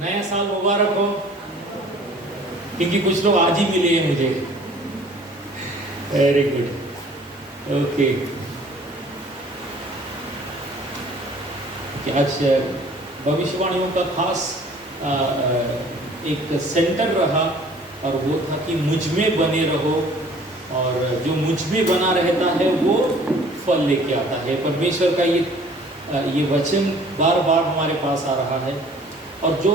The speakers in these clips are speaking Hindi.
नया साल मुबारक हो। क्योंकि कुछ लोग आज ही मिले हैं मुझे। Very good, okay. आज भविष्यवाणियों का खास एक सेंटर रहा और वो था कि मुझ में बने रहो, और जो मुझ में बना रहता है वो फल लेके आता है। परमेश्वर का ये वचन बार बार हमारे पास आ रहा है, और जो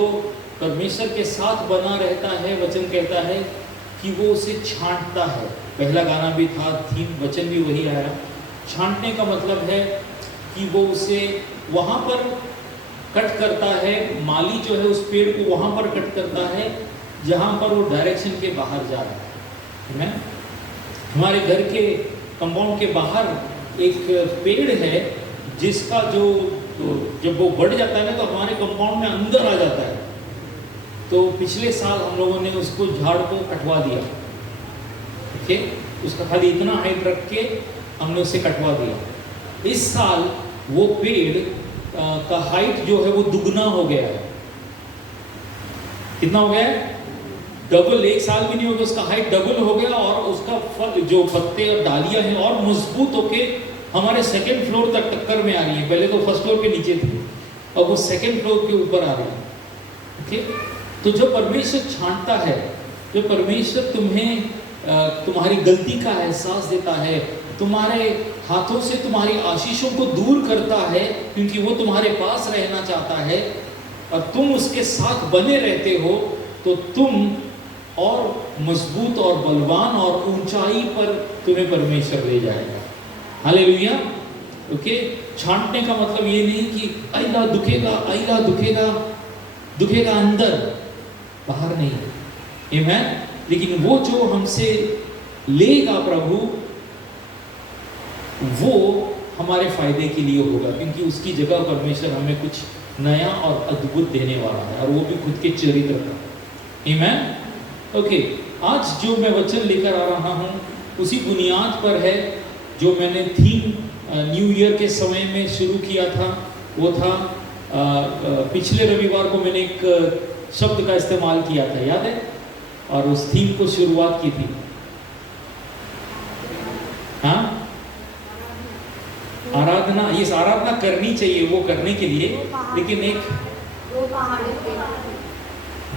परमेश्वर के साथ बना रहता है, वचन कहता है कि वो उसे छांटता है। पहला गाना भी था, थीम वचन भी वही आया। छांटने का मतलब है कि वो उसे वहाँ पर कट करता है, माली जो है उस पेड़ को वहाँ पर कट करता है जहाँ पर वो डायरेक्शन के बाहर जा रहा है। हमारे घर के कंपाउंड के बाहर एक पेड़ है जिसका जो जब वो बढ़ जाता है ना तो हमारे कंपाउंड में अंदर आ जाता है। तो पिछले साल हम लोगों ने उसको झाड़ को कटवा दिया, ओके, उसका खाली इतना हाइट रख के हमने उसे कटवा दिया। इस साल वो पेड़ का हाइट जो है वो दुगना हो गया है। कितना हो गया है? डबल। एक साल भी नहीं हो गया, उसका हाइट डबल हो गया, और उसका फल जो पत्ते और डालियां हैं और मजबूत होके हमारे सेकंड फ्लोर तक टक्कर में आ रही है। पहले तो फर्स्ट फ्लोर के नीचे थी, अब वो सेकंड फ्लोर के ऊपर आ रही है। ओके, तो जो परमेश्वर छांटता है, जो परमेश्वर तुम्हें तुम्हारी गलती का एहसास देता है, तुम्हारे हाथों से तुम्हारी आशीषों को दूर करता है, क्योंकि वो तुम्हारे पास रहना चाहता है और तुम उसके साथ बने रहते हो, तो तुम और मजबूत और बलवान और ऊंचाई पर तुम्हें परमेश्वर ले जाएगा। हालेलुया। ओके, छांटने का मतलब ये नहीं कि आइला दुखेगा, आइला दुखेगा, दुखेगा अंदर, बाहर नहीं। आमीन। लेकिन वो जो हमसे लेगा प्रभु, वो हमारे फायदे के लिए होगा, क्योंकि उसकी जगह परमेश्वर हमें कुछ नया और अद्भुत देने वाला है, और वो भी खुद के चरित्र का। आमीन। ओके, आज जो मैं वचन लेकर आ रहा हूँ उसी बुनियाद पर है जो मैंने थीम न्यू ईयर के समय में शुरू किया था। वो था पिछले रविवार को मैंने एक शब्द का इस्तेमाल किया था, याद है, और उस थीम को शुरुआत की थी। हाँ, आराधना। ये आराधना करनी चाहिए, वो करने के लिए, लेकिन एक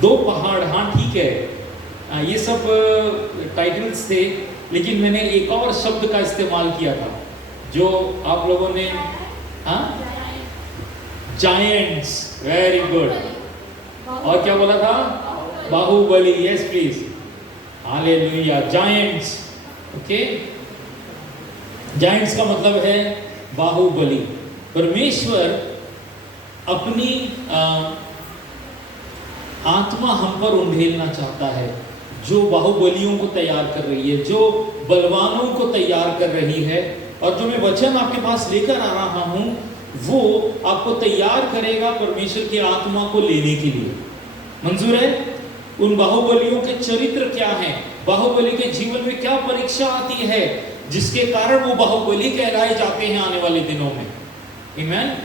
दो पहाड़, हाँ ठीक है, ये सब टाइटल्स थे, लेकिन मैंने एक और शब्द का इस्तेमाल किया था जो आप लोगों ने, हाँ, जायंट्स। Very good. और क्या बोला था? Baahubali. Yes please, hallelujah. Giants. Okay, giants का मतलब है बाहुबली। परमेश्वर अपनी आत्मा हम पर उंडेलना चाहता है, जो बाहुबलियों को तैयार कर रही है, जो बलवानों को तैयार कर रही है। और जो मैं वचन आपके पास लेकर आ रहा हूं वो आपको तैयार करेगा परमेश्वर की आत्मा को लेने के लिए। मंजूर है? उन बाहुबलियों के चरित्र क्या हैं, बाहुबली के जीवन में क्या परीक्षा आती है जिसके कारण वो बाहुबली कहलाए जाते हैं आने वाले दिनों में। आमीन।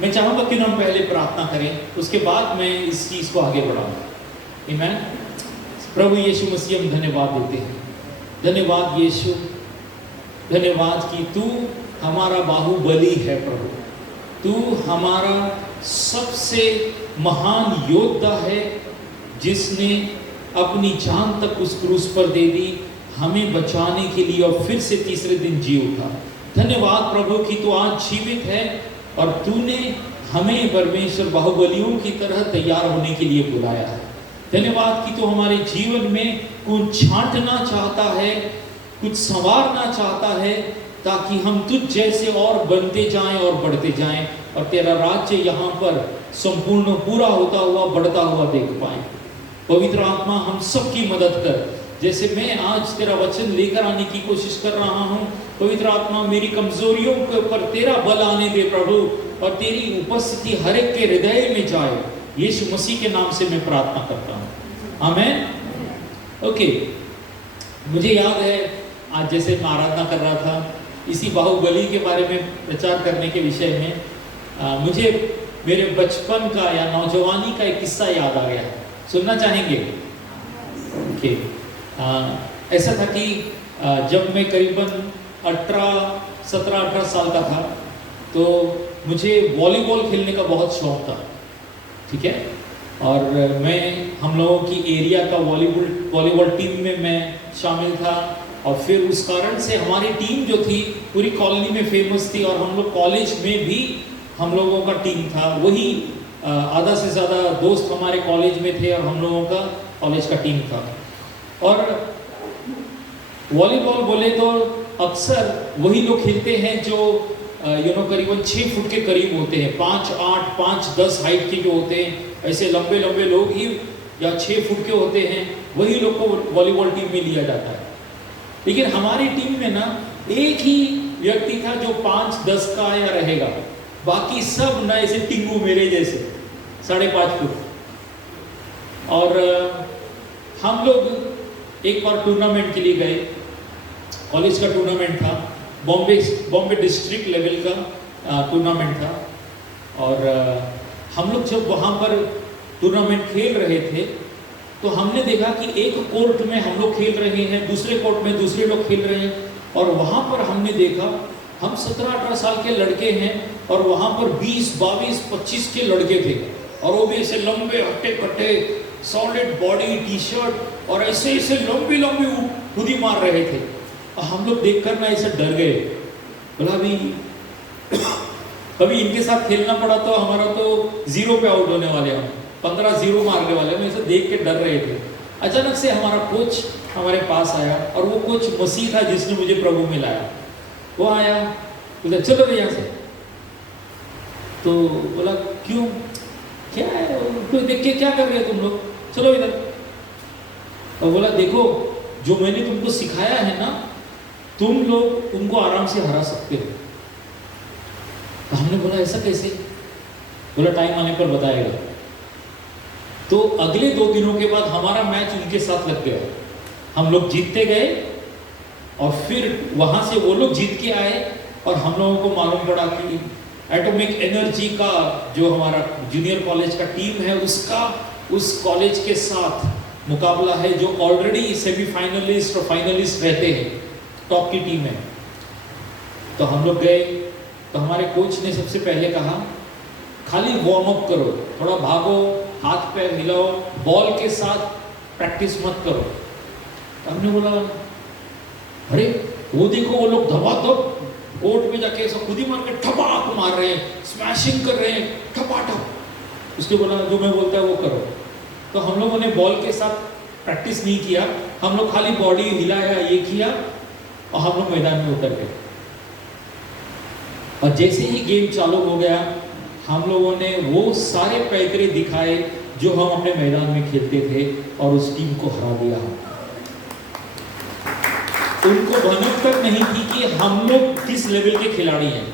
मैं चाहूंगा कि हम पहले प्रार्थना करें, उसके बाद मैं इस चीज को आगे बढ़ाऊंगा। आमीन। प्रभु यीशु मसीह, हम धन्यवाद देते हैं। धन्यवाद यीशु, धन्यवाद कि तू हमारा बाहुबली है प्रभु। तू हमारा सबसे महान योद्धा है, जिसने अपनी जान तक उस क्रूस पर दे दी हमें बचाने के लिए, और फिर से तीसरे दिन जी उठा। धन्यवाद प्रभु कि तू आज जीवित है और तूने हमें परमेश्वर बाहुबलियों की तरह तैयार होने के लिए बुलाया है। धन्यवाद कि तू हमारे जीवन में कुछ छांटना चाहता है, कुछ संवारना चाहता है, ताकि हम तुझ जैसे और बनते जाएं और बढ़ते जाएं, और तेरा राज्य यहाँ पर संपूर्ण पूरा होता हुआ, बढ़ता हुआ देख पाएं। पवित्र आत्मा, हम सबकी मदद कर। जैसे मैं आज तेरा वचन लेकर आने की कोशिश कर रहा हूँ, पवित्र आत्मा मेरी कमजोरियों के ऊपर तेरा बल आने दे प्रभु, और तेरी उपस्थिति हर एक के हृदय में जाए। यीशु मसीह के नाम से मैं प्रार्थना करता हूँ, आमीन। ओके, मुझे याद है आज जैसे मैं आराधना कर रहा था, इसी बाहुबली के बारे में प्रचार करने के विषय में मुझे मेरे बचपन का या नौजवानी का एक किस्सा याद आ गया, सुनना चाहेंगे? ओके। ऐसा था कि जब मैं करीबन 17-18 साल का था तो मुझे वॉलीबॉल खेलने का बहुत शौक था, ठीक है। और हम लोगों की एरिया का वॉलीबॉल टीम में मैं शामिल था, और फिर उस कारण से हमारी टीम जो थी पूरी कॉलोनी में फेमस थी, और हम लोग कॉलेज में भी हम लोगों का टीम था। वही आधा से ज़्यादा दोस्त हमारे कॉलेज में थे और हम लोगों का कॉलेज का टीम था। और वॉलीबॉल बोले तो अक्सर वही लोग खेलते हैं जो करीबन 6 फुट के करीब होते हैं, 5-8, 5-10 हाइट के जो होते हैं, ऐसे लंबे लंबे लोग ही या 6 फुट के होते हैं, वही लोग को वॉलीबॉल टीम में लिया जाता है। लेकिन हमारी टीम में ना एक ही व्यक्ति था जो 5-10 का या रहेगा, बाकी सब ना ऐसे टिंगू मेरे जैसे 5.5 फुट। और हम लोग एक बार टूर्नामेंट के लिए गए, कॉलेज का टूर्नामेंट था, बॉम्बे डिस्ट्रिक्ट लेवल का टूर्नामेंट था। और हम लोग जब वहाँ पर टूर्नामेंट खेल रहे थे तो हमने देखा कि एक कोर्ट में हम लोग खेल रहे हैं, दूसरे कोर्ट में दूसरे लोग खेल रहे हैं, और वहाँ पर हमने देखा हम 17-18 साल के लड़के हैं और वहाँ पर 20, 22, 25 के लड़के थे, और वो भी ऐसे लंबे हट्टे कट्टे सॉलिड बॉडी, टी शर्ट, और ऐसे ऐसे लंबी लंबी खुदी मार रहे थे। और हम लोग देखकर ना ऐसे डर गए, बोला अभी कभी इनके साथ खेलना पड़ा तो हमारा तो 0 पे आउट होने वाले, हम 15-0 मारने वाले, हम ऐसे देख के डर रहे थे। अचानक से हमारा कोच हमारे पास आया, और वो कोच मसीह था जिसने मुझे प्रभु में लाया। वो आया, बोला चलो भैया यहाँ से। तो बोला क्यों, क्या है, तो देख के क्या कर रहे हो तुम लोग, चलो इधर। और बोला देखो, जो मैंने तुमको सिखाया है ना, तुम लोग उनको आराम से हरा सकते हो। तो हमने बोला ऐसा कैसे? बोला टाइम आने पर बताएगा। तो अगले 2 दिनों के बाद हमारा मैच उनके साथ लग गया, हम लोग जीतते गए, और फिर वहां से वो लोग जीत के आए, और हम लोगों को मालूम पड़ा कि एटॉमिक एनर्जी का जो हमारा जूनियर कॉलेज का टीम है, उसका उस कॉलेज के साथ मुकाबला है, जो ऑलरेडी सेमीफाइनलिस्ट और फाइनलिस्ट रहते हैं, टॉप की टीम है। तो हम लोग गए, तो हमारे कोच ने सबसे पहले कहा खाली वार्म अप करो, थोड़ा भागो, हाथ पैर हिलाओ, बॉल के साथ प्रैक्टिस मत करो। तो हमने बोला अरे वो देखो, वो लोग धमाधम कोर्ट में जाके ऐसा खुद ही मार के ठपाक मार रहे हैं, स्मैशिंग कर रहे हैं, ठपाठप। उसके बोला जो मैं बोलता है वो करो। तो हम लोगों ने बॉल के साथ प्रैक्टिस नहीं किया, हम लोग खाली बॉडी हिलाया, ये किया, और हम लोग मैदान में उतर गए। और जैसे ही गेम चालू हो गया, हम लोगों ने वो सारे पैकरे दिखाए जो हम अपने मैदान में खेलते थे, और उस टीम को हरा दिया। उनको भनक तक नहीं थी कि हम लोग किस लेवल के खिलाड़ी हैं।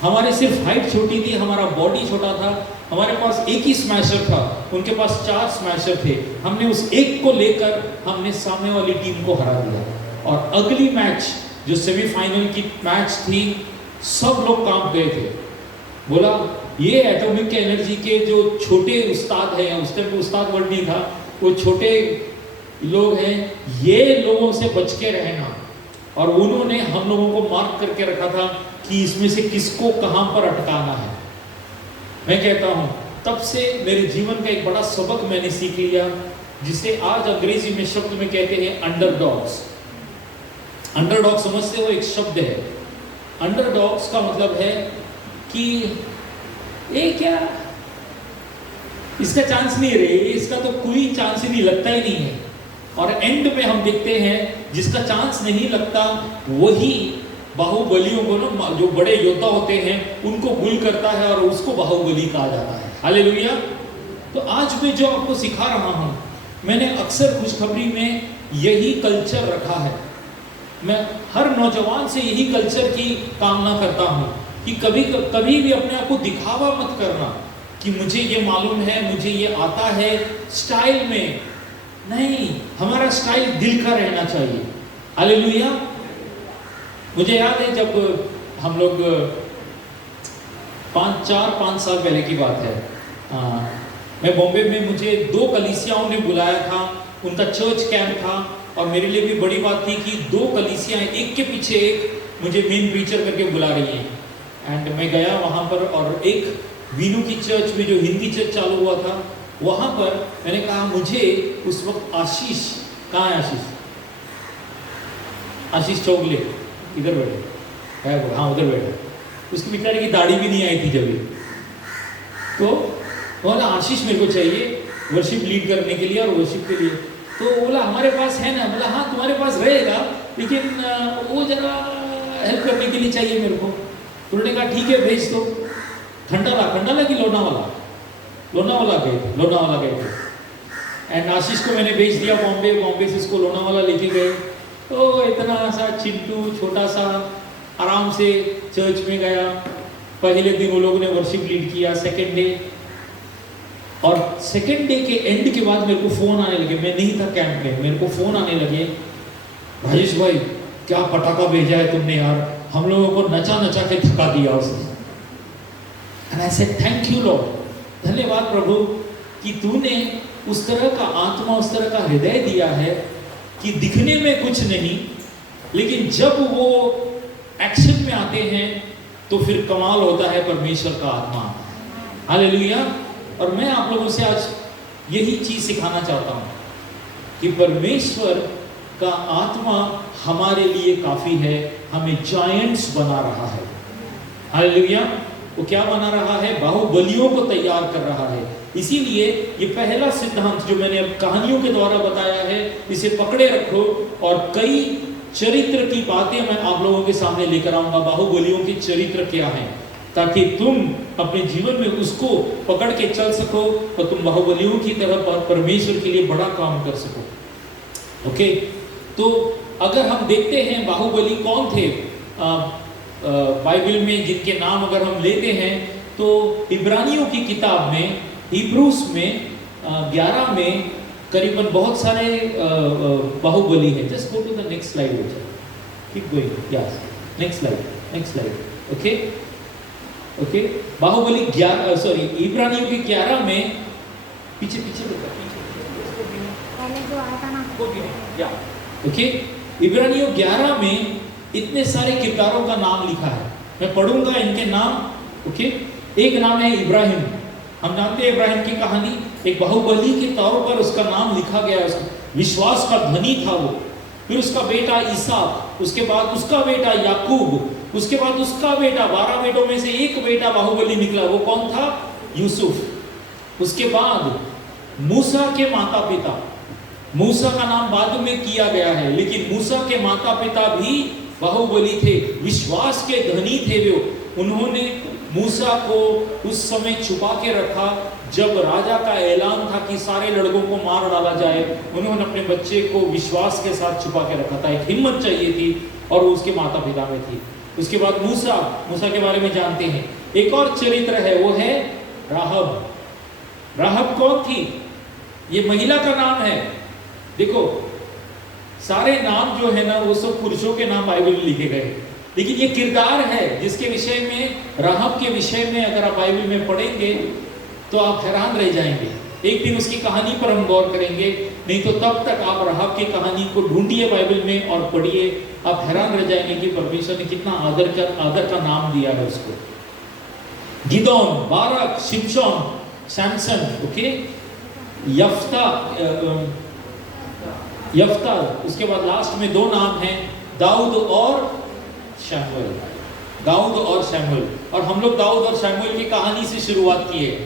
हमारी सिर्फ हाइट छोटी थी, हमारा बॉडी छोटा था, हमारे पास एक ही स्मैशर था, उनके पास 4 स्मैशर थे। हमने उस एक को लेकर हमने सामने वाली टीम को हरा दिया। और अगली मैच जो सेमीफाइनल की मैच थी, सब लोग कांप गए थे। बोला ये एटॉमिक एनर्जी के जो छोटे उस्ताद हैं, उस टाइम उस्ताद वर्ड नहीं था, वो छोटे लोग हैं, ये लोगों से बच के रहना। और उन्होंने हम लोगों को मार्क करके रखा था कि इसमें से किसको कहां पर अटकाना है। मैं कहता हूं तब से मेरे जीवन का एक बड़ा सबक मैंने सीख लिया, जिसे आज अंग्रेजी में शब्द में कहते हैं अंडरडॉग्स। अंडरडॉग समझते हो, एक शब्द है। अंडरडॉग्स का मतलब है कि ये क्या, इसका चांस नहीं रहे, इसका तो कोई चांस ही नहीं, लगता ही नहीं है। और एंड में हम देखते हैं जिसका चांस नहीं लगता वही बाहुबलियों को ना, जो बड़े योद्धा होते हैं उनको गुल करता है, और उसको बाहुबली कहा जाता है। हालेलुया। तो आज मैं जो आपको सिखा रहा हूं, मैंने अक्सर खुशखबरी में यही कल्चर रखा है। मैं हर नौजवान से यही कल्चर की कामना करता हूं कि कभी भी अपने आप को दिखावा मत करना कि मुझे ये मालूम है, मुझे ये आता है, स्टाइल में नहीं। हमारा स्टाइल दिल का रहना चाहिए। हालेलुया। मुझे याद है जब हम लोग 5 साल पहले की बात है। मैं बॉम्बे में, मुझे 2 कलीसियाओं ने बुलाया था, उनका चर्च कैंप था और मेरे लिए भी बड़ी बात थी कि 2 कलीसियाँ एक के पीछे एक मुझे मेन प्रीचर करके बुला रही हैं। एंड मैं गया वहाँ पर और एक वीनू की चर्च में जो हिंदी चर्च चालू हुआ था वहाँ पर मैंने कहा मुझे उस वक्त आशीष, कहाँ है आशीष? आशीष चौगले इधर बैठे है वो, हाँ उधर बैठे। उसकी बेचारे की दाढ़ी भी नहीं आई थी जब, तो बोला आशीष मेरे को चाहिए वर्शिप लीड करने के लिए और वर्शिप के लिए। तो बोला हमारे पास है ना, बोला हाँ तुम्हारे पास रहेगा लेकिन वो जरा हेल्प करने के लिए चाहिए मेरे को। तो उन्होंने कहा ठीक है भेज दो। खंडाला की लोनावाला गए थे। एंड आशीष को मैंने भेज दिया बॉम्बे से इसको लोनावाला लेके गए। तो इतना सा चिंटू छोटा सा आराम से चर्च में गया। पहले दिन वो लोगों ने वर्शिप लीड किया, सेकेंड डे, और सेकेंड डे के एंड के बाद मेरे को फोन आने लगे। मैं नहीं था कैंप में, मेरे को फोन आने लगे, राजेश भाई क्या पटाखा भेजा है तुमने यार, हम लोगों को नचा नचा के थका दिया उसने। And I said thank you Lord, धन्यवाद प्रभु कि तूने उस तरह का आत्मा, उस तरह का हृदय दिया है कि दिखने में कुछ नहीं, लेकिन जब वो एक्शन में आते हैं तो फिर कमाल होता है परमेश्वर का आत्मा। हालेलुया। और मैं आप लोगों से आज यही चीज सिखाना चाहता हूं कि परमेश्वर का आत्मा हमारे लिए काफी है, हमें जायंट्स बना रहा है। हालेलुया। वो क्या बना रहा है? बाहुबलियों को तैयार कर रहा है। इसीलिए ये पहला सिद्धांत जो मैंने अब कहानियों के द्वारा बताया है, इसे पकड़े रखो और कई चरित्र की बातें मैं आप लोगों के सामने लेकर आऊंगा। बाहुबलियों के चरित्र क्या हैं, ताकि तुम अपने जीवन में उसको पकड़ के चल सको और तुम बाहुबलियों की तरह परमेश्वर के लिए बड़ा काम कर सको। ओके, तो अगर हम देखते हैं बाहुबली कौन थे बाइबल में, जिनके नाम अगर हम लेते हैं तो इब्रानियों की किताब में, हिब्रूस में 11 में करीबन बहुत सारे बाहुबली हैं। Just go to the next slide, keep going, yes next slide. Okay okay, बाहुबली 11, सॉरी इब्रानियों के 11 में, पीछे ओके, इब्रानियों 11 में इतने सारे किरदारों का नाम लिखा है। मैं पढ़ूंगा इनके नाम। ओके, एक नाम है इब्राहिम। हम जानते हैं इब्राहिम की कहानी, एक बाहुबली के तौर पर उसका नाम लिखा गया। विश्वास का धनी था वो। फिर उसका बेटा ईसाक, उसके बाद उसका बेटा याकूब, उसके बाद उसका बेटा, 12 बेटों में से एक बेटा बाहुबली निकला। वो कौन था? यूसुफ। उसके बाद मूसा के माता पिता, मूसा का नाम बाद में किया गया है, लेकिन मूसा के माता पिता भी बाहुबली थे, विश्वास के धनी थे वो। उन्होंने मूसा को उस समय छुपा के रखा जब राजा का ऐलान था कि सारे लड़कों को मार डाला जाए। उन्होंने अपने बच्चे को विश्वास के साथ छुपा के रखा था। एक हिम्मत चाहिए थी और वो उसके माता पिता में थी। उसके बाद मूसा के बारे में जानते हैं। एक और चरित्र है, वो है राहब। राहब कौन थी? ये महिला का नाम है। देखो सारे नाम जो है ना वो सब पुरुषों के नाम बाइबल में लिखे गए, लेकिन ये किरदार है जिसके विषय में, राहब के विषय में अगर आप बाइबल में पढ़ेंगे तो आप हैरान रह जाएंगे। एक दिन उसकी कहानी पर हम गौर करेंगे, नहीं तो तब तक आप राहब की कहानी को ढूंढिए बाइबल में और पढ़िए, आप हैरान रह जाएंगे कि परमेश्वर ने कितना आदर का नाम दिया है उसको। गिदोन, बारक, शिमशोन, सैमसन, ओके, यफ्ता। उसके बाद लास्ट में 2 नाम हैं, दाऊद और शमूएल। दाऊद और शमूएल, और हम लोग दाऊद और शमूएल की कहानी से शुरुआत की है,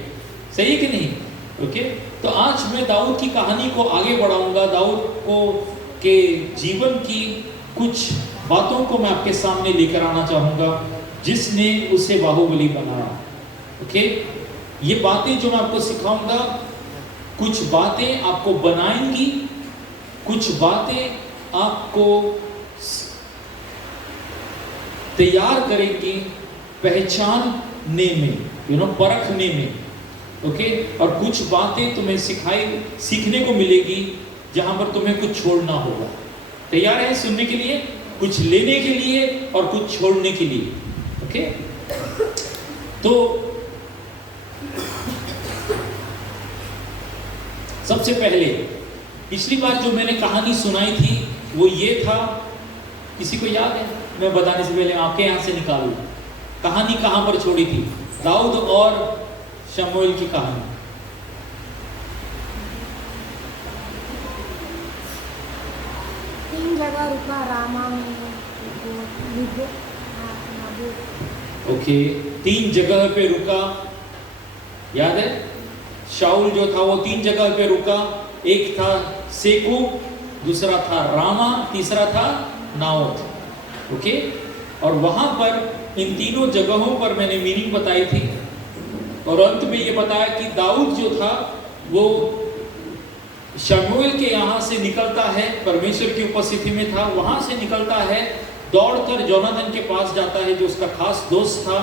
सही कि नहीं? ओके, तो आज मैं दाऊद की कहानी को आगे बढ़ाऊंगा। दाऊद को के जीवन की कुछ बातों को मैं आपके सामने लेकर आना चाहूंगा जिसने उसे बाहुबली बनाया। ओके, ये बातें जो मैं आपको सिखाऊंगा, कुछ बातें आपको बनाएंगी, कुछ बातें आपको तैयार करेंगी पहचानने में, परखने में। ओके, और कुछ बातें तुम्हें सीखने को मिलेगी जहां पर तुम्हें कुछ छोड़ना होगा। तैयार है सुनने के लिए? कुछ लेने के लिए और कुछ छोड़ने के लिए। ओके, तो सबसे पहले पिछली बार जो मैंने कहानी सुनाई थी वो ये था, किसी को याद है? मैं बताने से पहले आपके यहां से निकालू। कहानी कहां पर छोड़ी थी? दाऊद और शमूएल की कहानी। तीन जगह रुका, रामा में, ओके, 3 जगह पे रुका, याद है? शाऊल जो था वो 3 जगह पे रुका। एक था सेकू, दूसरा था रामा, तीसरा था नाओत। ओके, और वहां पर इन तीनों जगहों पर मैंने मीनिंग बताई थी, और अंत में ये बताया कि दाऊद जो था वो शमूएल के यहाँ से निकलता है, परमेश्वर की उपस्थिति में था, वहां से निकलता है, दौड़कर जोनाथन के पास जाता है जो उसका खास दोस्त था,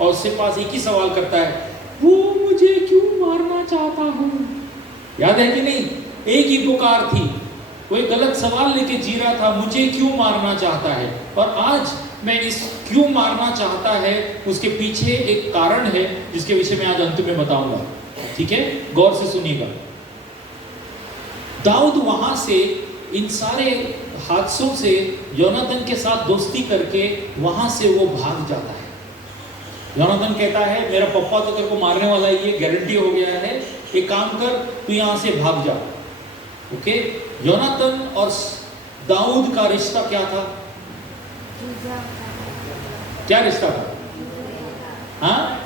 और उसके पास एक ही सवाल करता है, वो मुझे क्यों मारना चाहता हूँ? याद है कि नहीं? एक ही पुकार थी, वो एक गलत सवाल लेके जी रहा था, मुझे क्यों मारना चाहता है। और आज मैं इस क्यों मारना चाहता है उसके पीछे एक कारण है जिसके विषय में आज अंत में बताऊंगा। ठीक है, गौर से सुनिएगा। दाऊद वहां से इन सारे हादसों से योनाथन के साथ दोस्ती करके वहां से वो भाग जाता है। योनाथन कहता है मेरा पप्पा तो तेरे को मारने वाला है, ये गारंटी हो गया है, एक काम कर तू यहां से भाग जा। ओके, योनाथन और दाऊद का रिश्ता क्या था? क्या रिश्ता था? हाँ,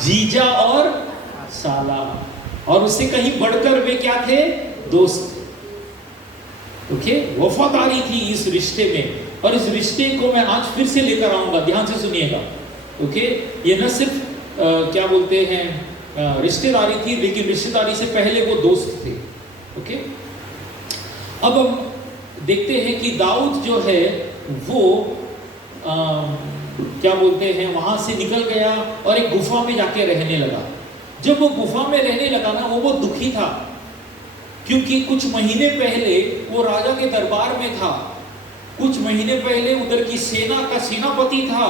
जीजा और साला, और उससे कहीं बढ़कर वे क्या थे? दोस्त। ओके, वफादारी थी इस रिश्ते में, और इस रिश्ते को मैं आज फिर से लेकर आऊंगा, ध्यान से सुनिएगा। ओके, ये न सिर्फ क्या बोलते हैं रिश्तेदारी थी, लेकिन रिश्तेदारी से पहले वो दोस्त थे। ओके, अब हम देखते हैं कि दाऊद जो है वो क्या बोलते हैं वहां से निकल गया और एक गुफा में जाके रहने लगा। जब वो गुफा में रहने लगा ना, वो बहुत दुखी था, क्योंकि कुछ महीने पहले वो राजा के दरबार में था, कुछ महीने पहले उधर की सेना का सेनापति था,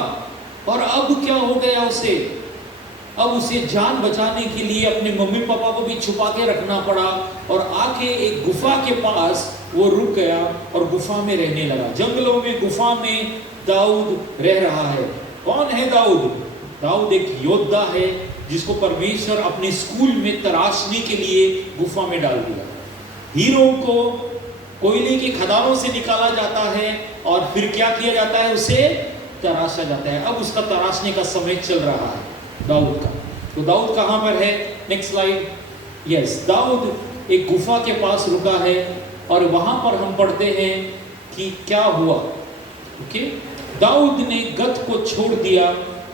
और अब क्या हो गया उसे? अब उसे जान बचाने के लिए अपने मम्मी पापा को भी छुपा के रखना पड़ा, और आके एक गुफा के पास वो रुक गया और गुफा में रहने लगा। जंगलों में, गुफा में दाऊद रह रहा है। कौन है दाऊद? दाऊद एक योद्धा है जिसको परमेश्वर अपने स्कूल में तराशने के लिए गुफा में डाल दिया। हीरो को कोयले की खदानों से निकाला जाता है और फिर क्या किया जाता है? उसे तराशा जाता है। अब उसका तराशने का समय चल रहा है दाऊद का। तो दाऊद कहां पर है? Next slide. यस, दाऊद एक गुफा के पास रुका है, और वहां पर हम पढ़ते हैं कि क्या हुआ। ओके, दाऊद ने गत को छोड़ दिया,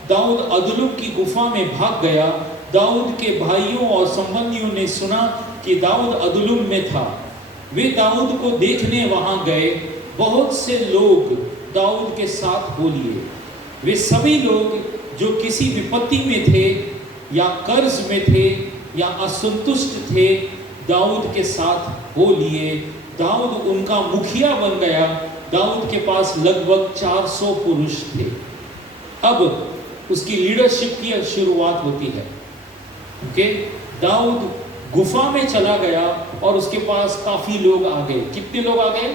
दाऊद अदुल्लम की गुफा में भाग गया। दाऊद के भाइयों और संबंधियों ने सुना कि दाऊद अदुल्लम में था, वे दाऊद को देखने वहां गए। बहुत से लोग दाऊद के साथ हो लिए। वे सभी लोग जो किसी विपत्ति में थे या कर्ज में थे या असंतुष्ट थे, दाऊद के साथ हो लिए। दाऊद उनका मुखिया बन गया। दाऊद के पास लगभग 400 पुरुष थे। अब उसकी लीडरशिप की शुरुआत होती है। ओके, दाऊद गुफा में चला गया और उसके पास काफी लोग आ गए। कितने लोग आ गए?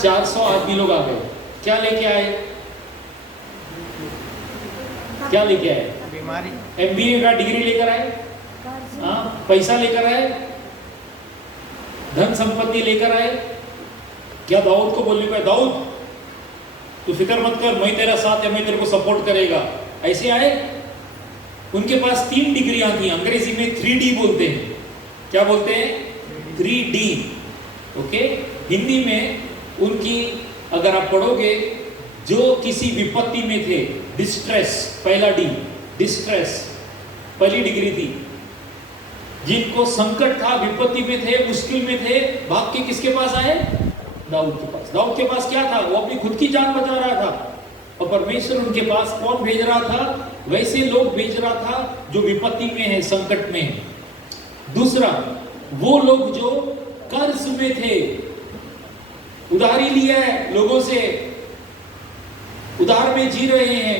400 आदमी लोग आ गए। क्या लेके आए? क्या लेके आए? बीमारी, MBA का डिग्री लेकर आए, हाँ, पैसा लेकर आए, धन संपत्ति लेकर आए। क्या दाऊद को बोलने का, दाऊद तू फिक्र मत कर, मैं तेरा साथ है, मैं तेरे को सपोर्ट करेगा, ऐसे आए? उनके पास 3 डिग्रियां थी, अंग्रेजी में 3D बोलते हैं। क्या बोलते हैं? 3D। ओके, हिंदी में उनकी अगर आप पढ़ोगे, जो किसी विपत्ति में थे, डिस्ट्रेस, पहला D, डिस्ट्रेस पहली डिग्री थी। जिनको संकट था, विपत्ति में थे, मुश्किल में थे, भाग के किसके पास आए? दाऊद के पास। दाऊद के पास क्या था? वो अपनी खुद की जान बचा रहा था, और परमेश्वर उनके पास कौन भेज रहा था? वैसे लोग भेज रहा था जो विपत्ति में है, संकट में है। दूसरा, वो लोग जो कर्ज में थे, उधारी लिया है लोगों से, उधार में जी रहे हैं,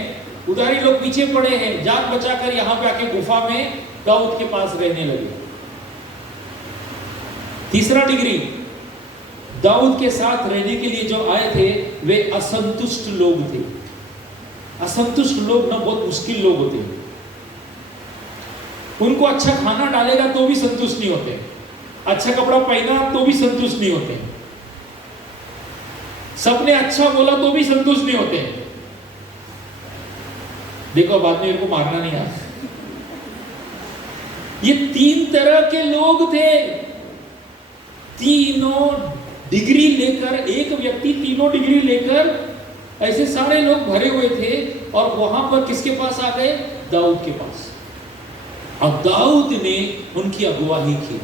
उधारी लोग पीछे पड़े हैं, जान बचाकर यहां पे आके गुफा में दाऊद के पास रहने लगे। तीसरा डिग्री, दाऊद के साथ रहने के लिए जो आए थे वे असंतुष्ट लोग थे। असंतुष्ट लोग ना बहुत मुश्किल लोग होते हैं। उनको अच्छा खाना डालेगा तो भी संतुष्ट नहीं होते, अच्छा कपड़ा पहना तो भी संतुष्ट नहीं होते, सबने अच्छा बोला तो भी संतुष्ट नहीं होते। देखो बाद में मेरे को मारना नहीं आता। ये तीन तरह के लोग थे, तीनों डिग्री लेकर, एक व्यक्ति तीनों डिग्री लेकर ऐसे सारे लोग भरे हुए थे और वहां पर किसके पास आ गए? दाऊद के पास। अब दाऊद ने उनकी अगुवाई की,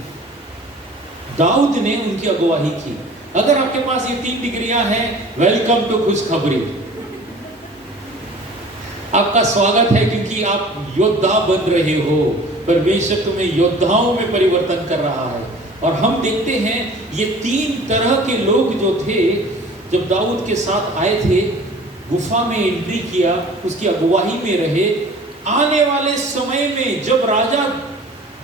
दाऊद ने उनकी अगुवाई की। अगर आपके पास ये तीन डिग्रियां हैं, वेलकम टू खुशखबरी, आपका स्वागत है, क्योंकि आप योद्धा बन रहे हो। परमेश्वर तुम्हें योद्धाओं में परिवर्तन कर रहा है। और हम देखते हैं ये तीन तरह के लोग जो थे, जब दाऊद के साथ आए थे, गुफा में एंट्री किया, उसकी अगुवाई में रहे। आने वाले समय में जब राजा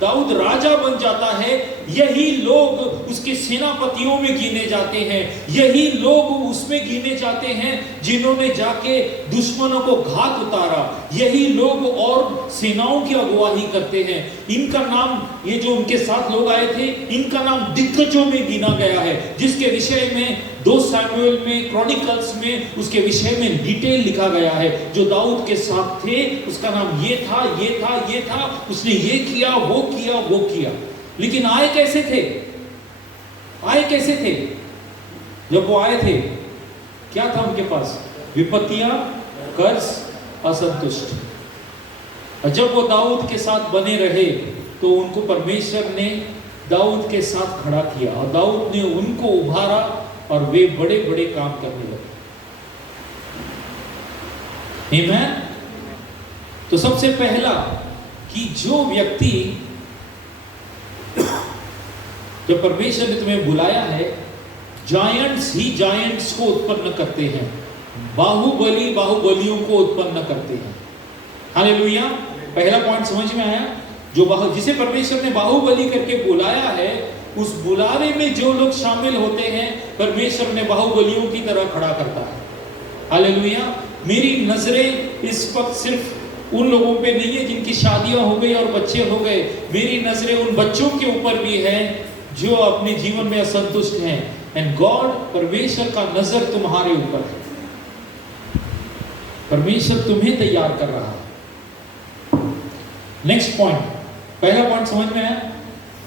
दाऊद राजा बन जाता है, यही लोग उसके सेनापतियों में गिने जाते हैं, यही लोग उसमें गिने जाते हैं जिन्होंने जाके दुश्मनों को घात उतारा। यही लोग और सेनाओं की अगुवाई करते हैं। इनका नाम, ये जो उनके साथ लोग आए थे, इनका नाम दिग्गजों में गिना गया है, जिसके विषय में 2 शमूएल में, क्रॉनिकल्स में उसके विषय में डिटेल लिखा गया है। जो दाऊद के साथ थे उसका नाम ये था, ये था, ये था, उसने ये किया, वो किया, वो किया। लेकिन आए कैसे थे? आए कैसे थे? जब वो आए थे क्या था उनके पास? विपत्तियां, कर्ज, असंतुष्ट। और जब वो दाऊद के साथ बने रहे तो उनको परमेश्वर ने दाऊद के साथ खड़ा किया और दाऊद ने उनको उभारा और वे बड़े बड़े काम करने लगे। आमीन। तो सबसे पहला कि जो व्यक्ति, जब परमेश्वर ने तुम्हें बुलाया है, जायंट्स ही जायंट्स को उत्पन्न करते हैं, बाहुबली बाहुबलियों को उत्पन्न करते हैं। हालेलुया। पहला पॉइंट समझ में आया? जो जिसे परमेश्वर ने बाहुबली करके बुलाया है, उस बुलावे में जो लोग शामिल होते हैं, परमेश्वर ने बाहुबलियों की तरह खड़ा करता है। हालेलुया। मेरी नजरें इस वक्त सिर्फ उन लोगों पे नहीं है जिनकी शादियां हो गई और बच्चे हो गए। मेरी नजरें उन बच्चों के ऊपर भी है जो अपने जीवन में असंतुष्ट हैं। एंड गॉड, परमेश्वर का नजर तुम्हारे ऊपर है। परमेश्वर तुम्हें तैयार कर रहा है। नेक्स्ट पॉइंट, पहला पॉइंट समझ में आया?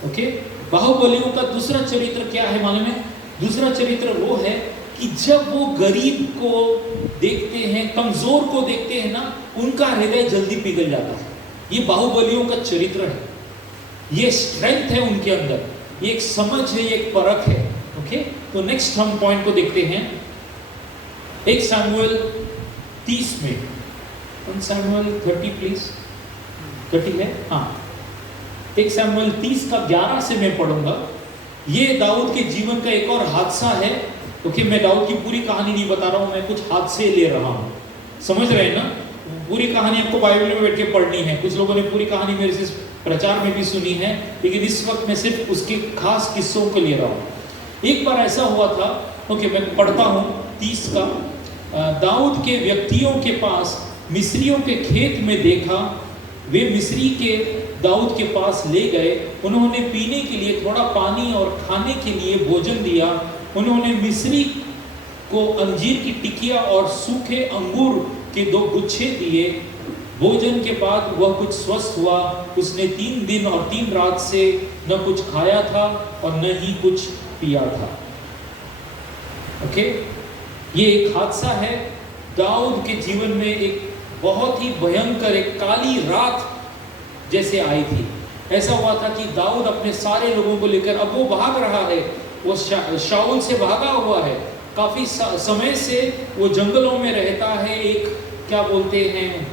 ओके। बाहुबलियों का दूसरा चरित्र क्या है मालूम है? दूसरा चरित्र वो है कि जब वो गरीब को देखते हैं, कमजोर को देखते हैं ना, उनका हृदय जल्दी पिघल जाता है। ये बाहुबलियों का चरित्र है, ये स्ट्रेंथ है उनके अंदर, ये एक समझ है, ये एक परख है। ओके। तो नेक्स्ट हम पॉइंट को देखते हैं। 1 शमूएल 30 में, 1 शमूएल 30 प्लीज, 30 है? हाँ। 1 शमूएल 30 का 11 से मैं पढ़ूंगा। ये दाऊद के जीवन का एक और हादसा है। क्योंकि मैं दाऊद की पूरी कहानी नहीं बता रहा हूं, मैं कुछ हादसे ले रहा हूं। समझ रहे हैं ना? पूरी कहानी आपको बाइबल में बैठ के पढ़नी है। कुछ लोगों ने पूरी कहानी मेरे से प्रचार में भी सुनी है, लेकिन इस वक्त मैं सिर्फ उसके खास किस्सों को ले रहा हूं। एक बार ऐसा हुआ था, ओके मैं पढ़ता हूं 30 का। दाऊद के व्यक्तियों के पास मिस्रियों के खेत में देखा, वे मिस्री के दाऊद के पास ले गए। उन्होंने पीने के लिए थोड़ा पानी और खाने के लिए भोजन दिया। उन्होंने मिस्री को अंजीर की टिकिया और सूखे अंगूर के 2 गुच्छे दिए। भोजन के बाद वह कुछ स्वस्थ हुआ। उसने 3 दिन और 3 रात से न कुछ खाया था और न ही कुछ पिया था। ओके। ये एक हादसा है दाऊद के जीवन में, एक बहुत ही भयंकर, एक काली रात जैसे आई थी। ऐसा हुआ था कि दाऊद अपने सारे लोगों को लेकर, अब वो भाग रहा है, वो शाऊल से भागा हुआ है। काफी समय से वो जंगलों में रहता है, एक क्या बोलते हैं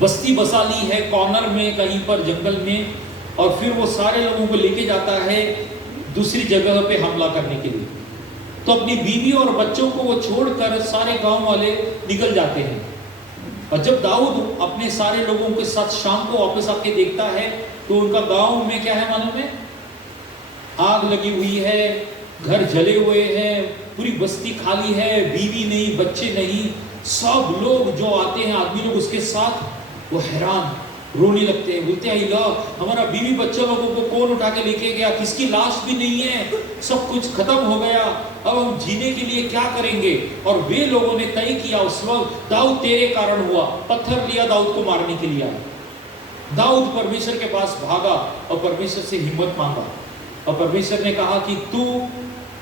बस्ती बसा ली है कॉर्नर में कहीं पर जंगल में, और फिर वो सारे लोगों को लेके जाता है दूसरी जगह पे हमला करने के लिए। तो अपनी बीवी और बच्चों को वो छोड़कर सारे गांव वाले निकल जाते हैं। और जब दाऊद अपने सारे लोगों के साथ शाम को वापस आके देखता है तो उनका गांव में क्या है मालूम है? आग लगी हुई है, घर जले हुए हैं, पूरी बस्ती खाली है, बीवी नहीं, बच्चे नहीं, सब लोग जो आते हैं आदमी लोग उसके साथ वो हैरान रोने लगते हैं, बोलते हैं अल्लाह हमारा बीवी बच्चे लोगों को कौन उठा के लेके गया, किसकी लाश भी नहीं है, सब कुछ खत्म हो गया, अब हम जीने के लिए क्या करेंगे। और वे लोगों ने तय किया उस वक्त दाऊद तेरे कारण हुआ, पत्थर लिया दाऊद को मारने के लिए। दाऊद परमेश्वर के पास भागा और परमेश्वर से हिम्मत मांगा और परमेश्वर ने कहा कि तू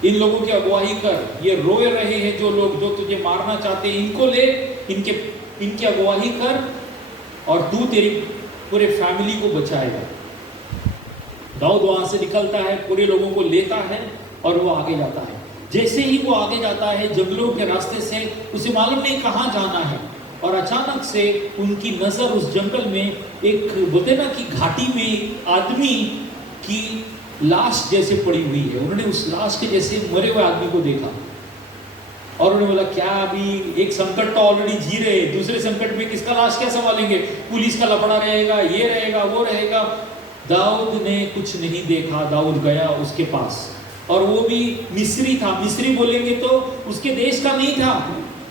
इन लोगों की अगुवाई कर, ये रोए रहे हैं जो लोग जो तुझे मारना चाहते हैं, इनको ले, इनकी अगुवाई कर और तू तेरी पूरे फैमिली को बचाएगा। दाऊद वहां से निकलता है, पूरे लोगों को लेता है और वो आगे जाता है। जैसे ही वो आगे जाता है जंगलों के रास्ते से, उसे मालूम नहीं कहां जाना है, और अचानक से उनकी नजर उस जंगल में एक बोलते ना कि घाटी में आदमी की लाश जैसे पड़ी हुई है। उन्होंने उस लाश के जैसे मरे हुए आदमी को देखा और उन्होंने बोला क्या अभी एक संकट तो ऑलरेडी जी रहे, दूसरे संकट में किसका लाश क्या संभालेंगे, पुलिस का लफड़ा रहेगा, ये रहेगा वो रहेगा। दाऊद ने कुछ नहीं देखा, दाऊद गया उसके पास, और वो भी मिस्री था। मिस्री बोलेंगे तो उसके देश का नहीं था,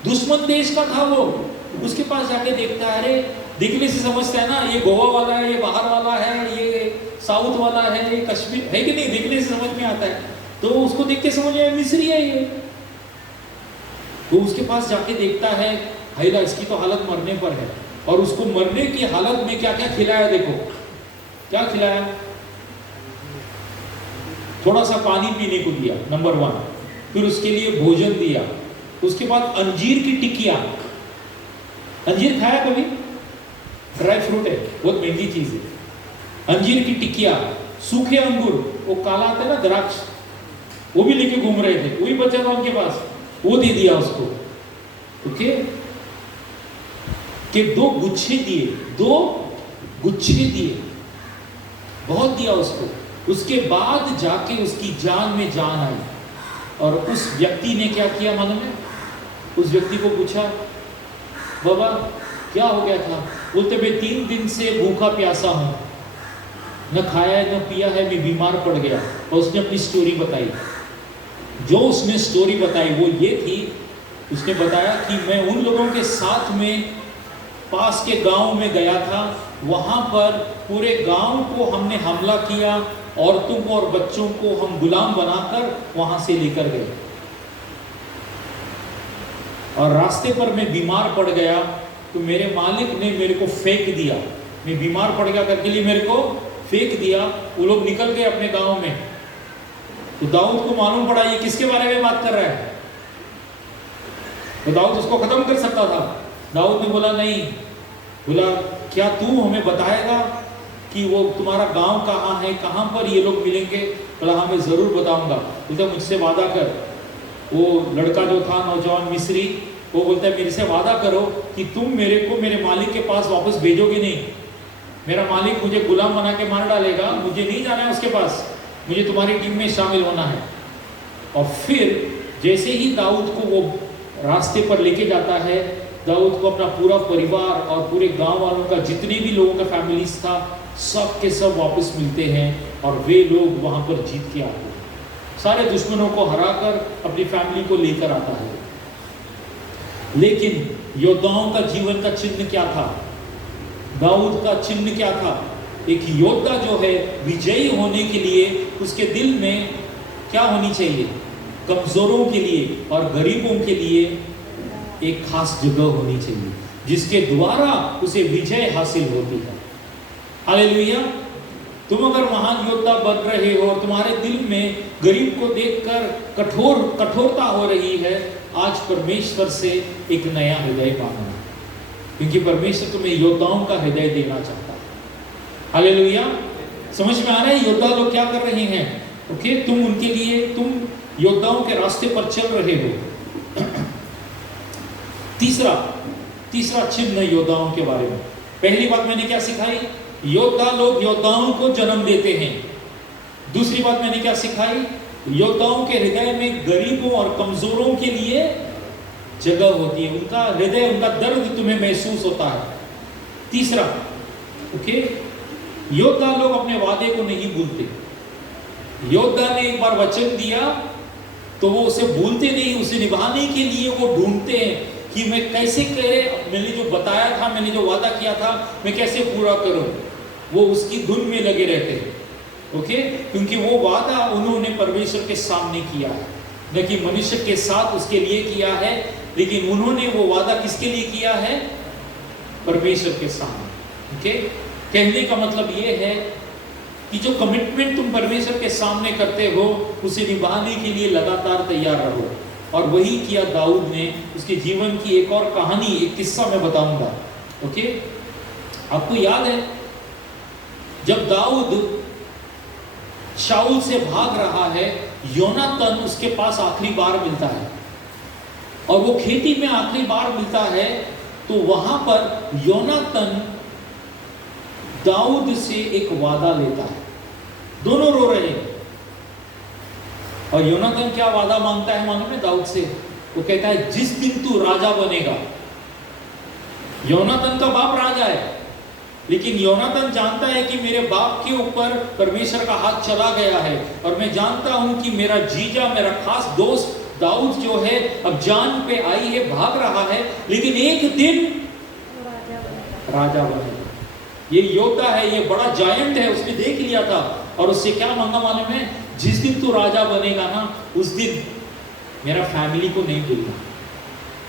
दुश्मन देश का था। वो उसके पास जाके देखता है, अरे दिखने से समझता है ना ये गोवा वाला है, ये बाहर वाला है, ये साउथ वाला है, ये कश्मीर है कि नहीं, दिखने से समझ में आता है। तो उसको देख के समझ में मिस्री है ये। वो उसके पास जाके देखता है, हैला इसकी तो हालत मरने पर है, और उसको मरने की हालत में क्या क्या खिलाया, देखो क्या खिलाया। थोड़ा सा पानी पीने को दिया, नंबर 1, फिर उसके लिए भोजन दिया, उसके बाद अंजीर की टिक्कियां। अंजीर खाया कभी? ड्राई फ्रूट है, बहुत महंगी चीज है। अंजीर की टिक्कियां, सूखे अंगूर, वो काला आता है ना द्राक्ष, वो भी लेके घूम रहे थे, वही बचा था उनके पास, वो दे दिया उसको। ओके, कि 2 गुच्छे दिए, 2 गुच्छे दिए, बहुत दिया उसको। उसके बाद जाके उसकी जान में जान आई। और उस व्यक्ति ने क्या किया मालूम है? उस व्यक्ति को पूछा, बाबा क्या हो गया था? बोलते मैं 3 दिन से भूखा प्यासा हूं, न खाया है न पिया है, मैं बीमार पड़ गया। और उसने अपनी स्टोरी बताई। जो उसने स्टोरी बताई वो ये थी, उसने बताया कि मैं उन लोगों के साथ में पास के गांव में गया था, वहां पर पूरे गांव को हमने हमला किया, औरतों को और बच्चों को हम गुलाम बनाकर वहां से लेकर गए, और रास्ते पर मैं बीमार पड़ गया तो मेरे मालिक ने मेरे को फेंक दिया। मैं बीमार पड़ गया करके लिए मेरे को फेंक दिया। वो लोग निकल गए अपने गांव में। तो दाऊद को मालूम पड़ा ये किसके बारे में बात कर रहा है, तो दाऊद उसको खत्म कर सकता था। दाऊद ने बोला नहीं, बोला क्या तू हमें बताएगा कि वो तुम्हारा गांव कहाँ है, कहाँ पर ये लोग मिलेंगे? बोला हाँ मैं जरूर बताऊंगा। बोलता मुझसे वादा कर। वो लड़का जो था नौजवान मिस्री, वो बोलता है मेरे से वादा करो कि तुम मेरे को मेरे मालिक के पास वापस भेजोगे नहीं। मेरा मालिक मुझे गुलाम बना के मार डालेगा, मुझे नहीं जाना है उसके पास, मुझे तुम्हारी टीम में शामिल होना है। और फिर जैसे ही दाऊद को वो रास्ते पर लेके जाता है, दाऊद को अपना पूरा परिवार और पूरे गांव वालों का जितने भी लोगों का फैमिलीज था, सब के सब वापस मिलते हैं और वे लोग वहां पर जीत के आते हैं। सारे दुश्मनों को हराकर अपनी फैमिली को लेकर आता है। लेकिन योद्धाओं का जीवन का चिन्ह क्या था? दाऊद का चिन्ह क्या था? एक योद्धा जो है विजयी होने के लिए उसके दिल में क्या होनी चाहिए? कमजोरों के लिए और गरीबों के लिए एक खास जगह होनी चाहिए जिसके द्वारा उसे विजय हासिल होती है। हालेलुया। तुम अगर महान योद्धा बन रहे हो और तुम्हारे दिल में गरीब को देखकर कठोरता हो रही है, आज परमेश्वर से एक नया हृदय मांगना, क्योंकि परमेश्वर तुम्हें योद्धाओं का हृदय देना चाहता है। हालेलुया। समझ में आ रहा है योद्धा लोग क्या कर रहे हैं? ओके, तुम उनके लिए, तुम योद्धाओं के रास्ते पर चल रहे हो। तीसरा चिन्ह योद्धाओं के बारे में। पहली बात मैंने क्या सिखाई? योद्धा लोग योद्धाओं को जन्म देते हैं। दूसरी बात मैंने क्या सिखाई? योद्धाओं के हृदय में गरीबों और कमजोरों के लिए जगह होती है। उनका हृदय, उनका दर्द तुम्हें महसूस होता है। तीसरा, ओके, योद्धा लोग अपने वादे को नहीं भूलते। योद्धा ने एक बार वचन दिया तो वो उसे भूलते नहीं, उसे निभाने के लिए वो ढूंढते हैं कि मैं कैसे करे, मैंने जो बताया था, मैंने जो वादा किया था, मैं कैसे पूरा करूं। वो उसकी धुन में लगे रहते हैं, ओके, क्योंकि वो वादा उन्होंने परमेश्वर के सामने किया है, न कि मनुष्य के साथ उसके लिए किया है, लेकिन उन्होंने वो वादा किसके लिए किया है? परमेश्वर के सामने। ओके, कहने का मतलब ये है कि जो कमिटमेंट तुम परमेश्वर के सामने करते हो उसे निभाने के लिए लगातार तैयार रहो। और वही किया दाऊद ने। उसके जीवन की एक और कहानी, एक किस्सा मैं बताऊंगा। ओके, आपको याद है जब दाऊद शाऊल से भाग रहा है, योनातन उसके पास आखिरी बार मिलता है, और वो खेती में आखिरी बार मिलता है, तो वहां पर योनातन दाऊद से एक वादा लेता है। दोनों रो रहे हैं, और योनातन क्या वादा मांगता है मालूम है दाऊद से? वो कहता है जिस दिन तू राजा बनेगा। योनातन का बाप राजा है, लेकिन योनातन जानता है कि मेरे बाप के ऊपर परमेश्वर का हाथ चला गया है, और मैं जानता हूं कि मेरा जीजा, मेरा खास दोस्त दाऊद जो है अब जान पे आई है, भाग रहा है, लेकिन एक दिन राजा बनेगा। ये योद्धा है, ये बड़ा जायंट है, उसने देख लिया था, और उससे क्या मांगा मालूम है? जिस दिन तू राजा बनेगा ना, उस दिन मेरा फैमिली को नहीं भूलना,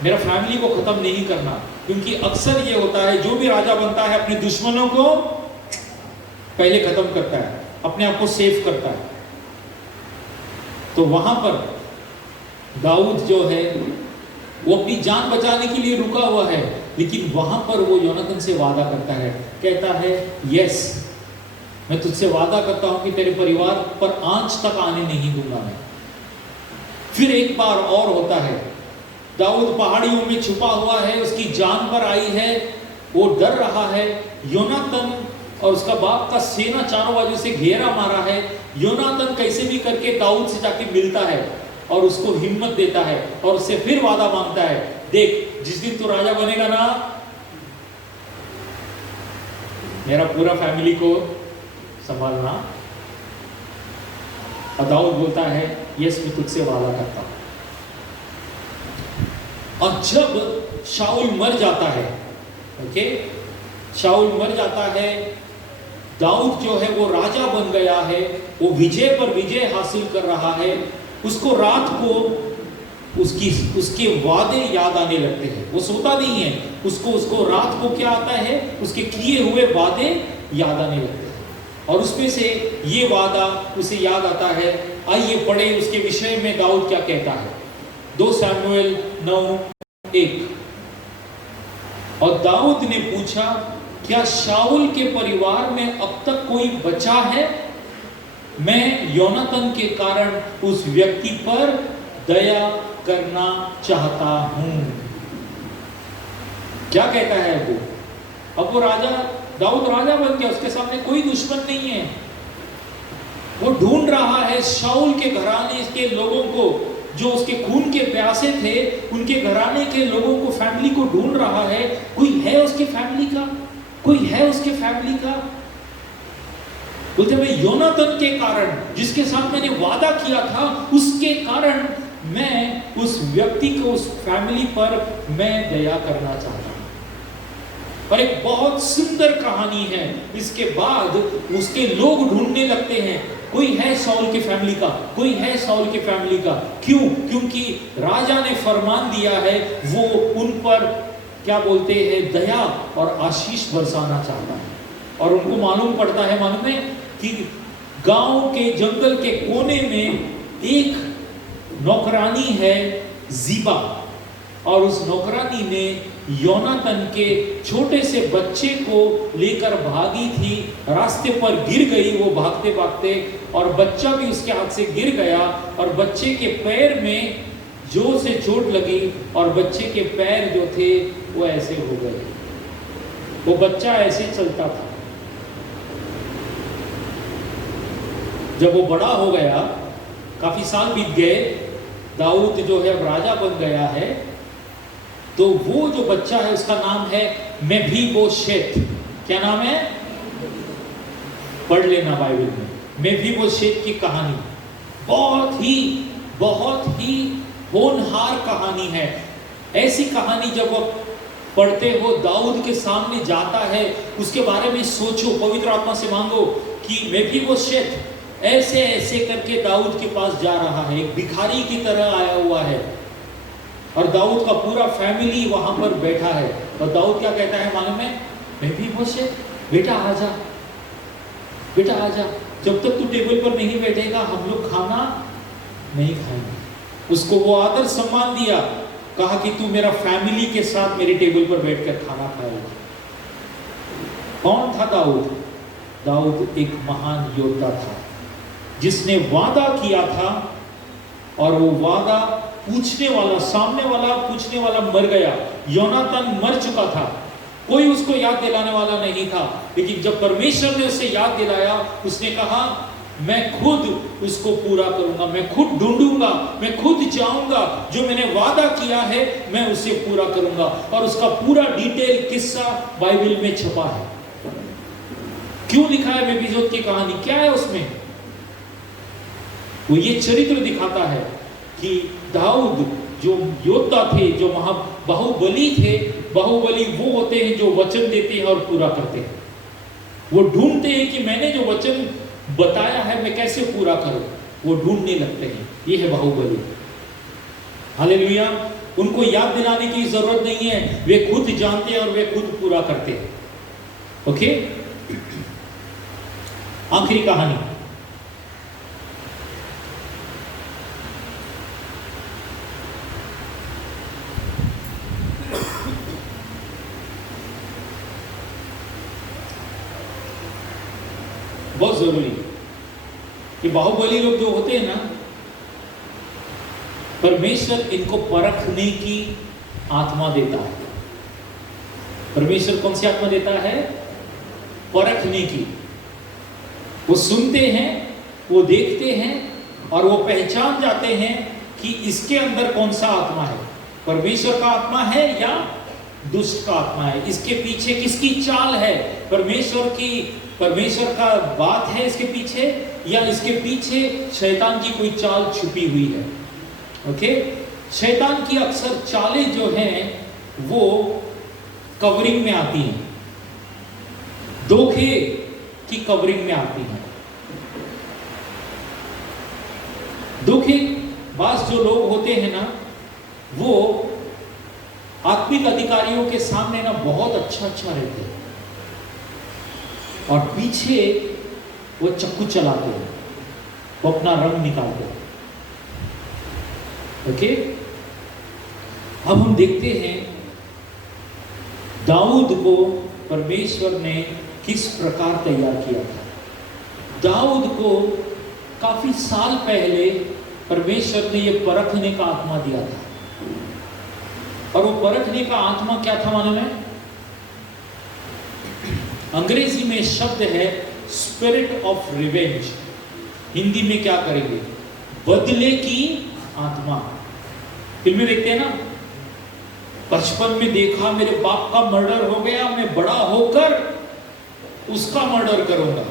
मेरा फैमिली को खत्म नहीं करना। क्योंकि अक्सर ये होता है, जो भी राजा बनता है अपने दुश्मनों को पहले खत्म करता है, अपने आप को सेव करता है। तो वहां पर दाऊद जो है वो अपनी जान बचाने के लिए रुका हुआ है, लेकिन वहां पर वो योनातन से वादा करता है, कहता है यस, मैं तुझसे वादा करता हूं कि तेरे परिवार पर आंच तक आने नहीं दूंगा मैं। फिर एक बार और होता है, दाऊद पहाड़ियों में छुपा हुआ है, उसकी जान पर आई है, वो डर रहा है। योनातन और उसका बाप का सेना चारों बाजू से घेरा मारा है। योनातन कैसे भी करके दाऊद से जाके मिलता है और उसको हिम्मत देता है, और उससे फिर वादा मांगता है, देख जिस दिन तू राजा बनेगा ना, मेरा पूरा फैमिली को संभालना। और दाऊद बोलता है यस, मैं तुझसे वादा करता हूं। और जब शाऊल मर जाता है, ओके, शाऊल मर जाता है, दाऊद जो है वो राजा बन गया है, वो विजय पर विजय हासिल कर रहा है। उसको रात को उसके वादे याद आने लगते हैं, वो सोता नहीं है, उसको रात को क्या आता है? उसके किए हुए वादे याद आने लगते हैं, और उसमें से ये वादा उसे याद आता है। आइए पढ़े उसके विषय में दाऊद क्या कहता है। 2 शमूएल 9:1। और दाऊद ने पूछा, क्या शाऊल के परिवार में अब तक कोई बचा है? मैं योनातन के कारण उस व्यक्ति पर दया करना चाहता हूं। क्या कहता है वो? अब वो राजा, दाऊद राजा बन गया, उसके सामने कोई दुश्मन नहीं है। वो ढूंढ रहा है शाऊल के घराने के लोगों को, जो उसके खून के प्यासे थे, उनके घराने के लोगों को, फैमिली को ढूंढ रहा है। कोई है उसके फैमिली का? कोई है उसके फैमिली का? बोलते भाई योनातन के कारण, जिसके साथ मैंने वादा किया था, उसके कारण मैं उस व्यक्ति को, उस फैमिली पर मैं दया करना चाहता हूं। और एक बहुत सुंदर कहानी है। इसके बाद उसके लोग ढूंढने लगते हैं, कोई है शाऊल के फैमिली का, कोई है शाऊल के फैमिली का। क्यों? क्योंकि राजा ने फरमान दिया है, वो उन पर क्या बोलते हैं, दया और आशीष बरसाना चाहता है। और उनको मालूम पड़ता है, मालूम है कि गांव के जंगल के कोने में एक नौकरानी है जीबा, और उस नौकरानी ने योनातन के छोटे से बच्चे को लेकर भागी थी। रास्ते पर गिर गई वो भागते भागते, और बच्चा भी उसके हाथ से गिर गया, और बच्चे के पैर में जोर से चोट लगी, और बच्चे के पैर जो थे वो ऐसे हो गए। वो बच्चा ऐसे चलता था। जब वो बड़ा हो गया, काफी साल बीत गए, दाऊद जो है अब राजा बन गया है, तो वो जो बच्चा है उसका नाम है मेफीबोशेत। क्या नाम है? पढ़ लेना बाइबल में, मेफीबोशेत की कहानी बहुत ही होनहार कहानी है। ऐसी कहानी जब आप पढ़ते हो, दाऊद के सामने जाता है, उसके बारे में सोचो, पवित्र आत्मा से मांगो कि मेफीबोशेत ऐसे ऐसे करके दाऊद के पास जा रहा है, एक भिखारी की तरह आया हुआ है, और दाऊद का पूरा फैमिली वहां पर बैठा है। और दाऊद क्या कहता है मालूम है? मेफीबोशेत बेटा आजा, बेटा आजा, जब तक तू टेबल पर नहीं बैठेगा हम लोग खाना नहीं खाएंगे। उसको वो आदर सम्मान दिया, कहा कि तू मेरा फैमिली के साथ मेरे टेबल पर बैठकर खाना खाएगा। कौन था दाऊद? दाऊद एक महान योद्धा था, जिसने वादा किया था, और वो वादा सामने वाला पूछने वाला मर गया। योनातान मर चुका था, कोई उसको याद दिलाने वाला नहीं था, लेकिन जब परमेश्वर ने उसे याद दिलाया, उसने कहा मैं खुद उसको पूरा करूंगा, मैं खुद ढूंढूंगा, मैं खुद जाऊंगा, जो मैंने वादा किया है मैं उसे पूरा करूंगा। और उसका पूरा डिटेल किस्सा बाइबल में छपा है। क्यों लिखा है मेफीबोशेत की कहानी? क्या है उसमें? वो ये चरित्र दिखाता है कि दाऊद जो योद्धा थे, जो बाहुबली थे, बाहुबली वो होते हैं जो वचन देते हैं और पूरा करते हैं। वो ढूंढते हैं कि मैंने जो वचन बताया है मैं कैसे पूरा करूं, वो ढूंढने लगते हैं। ये है बाहुबली। हालेलुया। उनको याद दिलाने की जरूरत नहीं है, वे खुद जानते हैं और वे खुद पूरा करते हैं। ओके, आखिरी कहानी, बहुत जरूरी कि बाहुबली लोग जो होते हैं ना, परमेश्वर इनको परखने की आत्मा देता है। परमेश्वर कौन सी आत्मा देता है? परखने की। वो सुनते हैं, वो देखते हैं, और वो पहचान जाते हैं कि इसके अंदर कौन सा आत्मा है, परमेश्वर का आत्मा है या दुष्ट का आत्मा है, इसके पीछे किसकी चाल है, परमेश्वर का बात है इसके पीछे, या इसके पीछे शैतान की कोई चाल छुपी हुई है। ओके, शैतान की अक्सर चालें जो हैं वो कवरिंग में आती हैं, धोखे की कवरिंग में आती हैं। धोखेबाज जो लोग होते हैं ना, वो आत्मिक अधिकारियों के सामने ना बहुत अच्छा रहते हैं, और पीछे वो चक्कू चलाते हैं, वो अपना रंग निकालते हैं। ओके, अब हम देखते हैं दाऊद को परमेश्वर ने किस प्रकार तैयार किया था। दाऊद को काफी साल पहले परमेश्वर ने यह परखने का आत्मा दिया था, और वो परखने का आत्मा क्या था मालूम है? अंग्रेजी में शब्द है स्पिरिट ऑफ रिवेंज। हिंदी में क्या करेंगे? बदले की आत्मा। फिल्में देखते हैं ना, बचपन में देखा मेरे बाप का मर्डर हो गया, मैं बड़ा होकर उसका मर्डर करूंगा।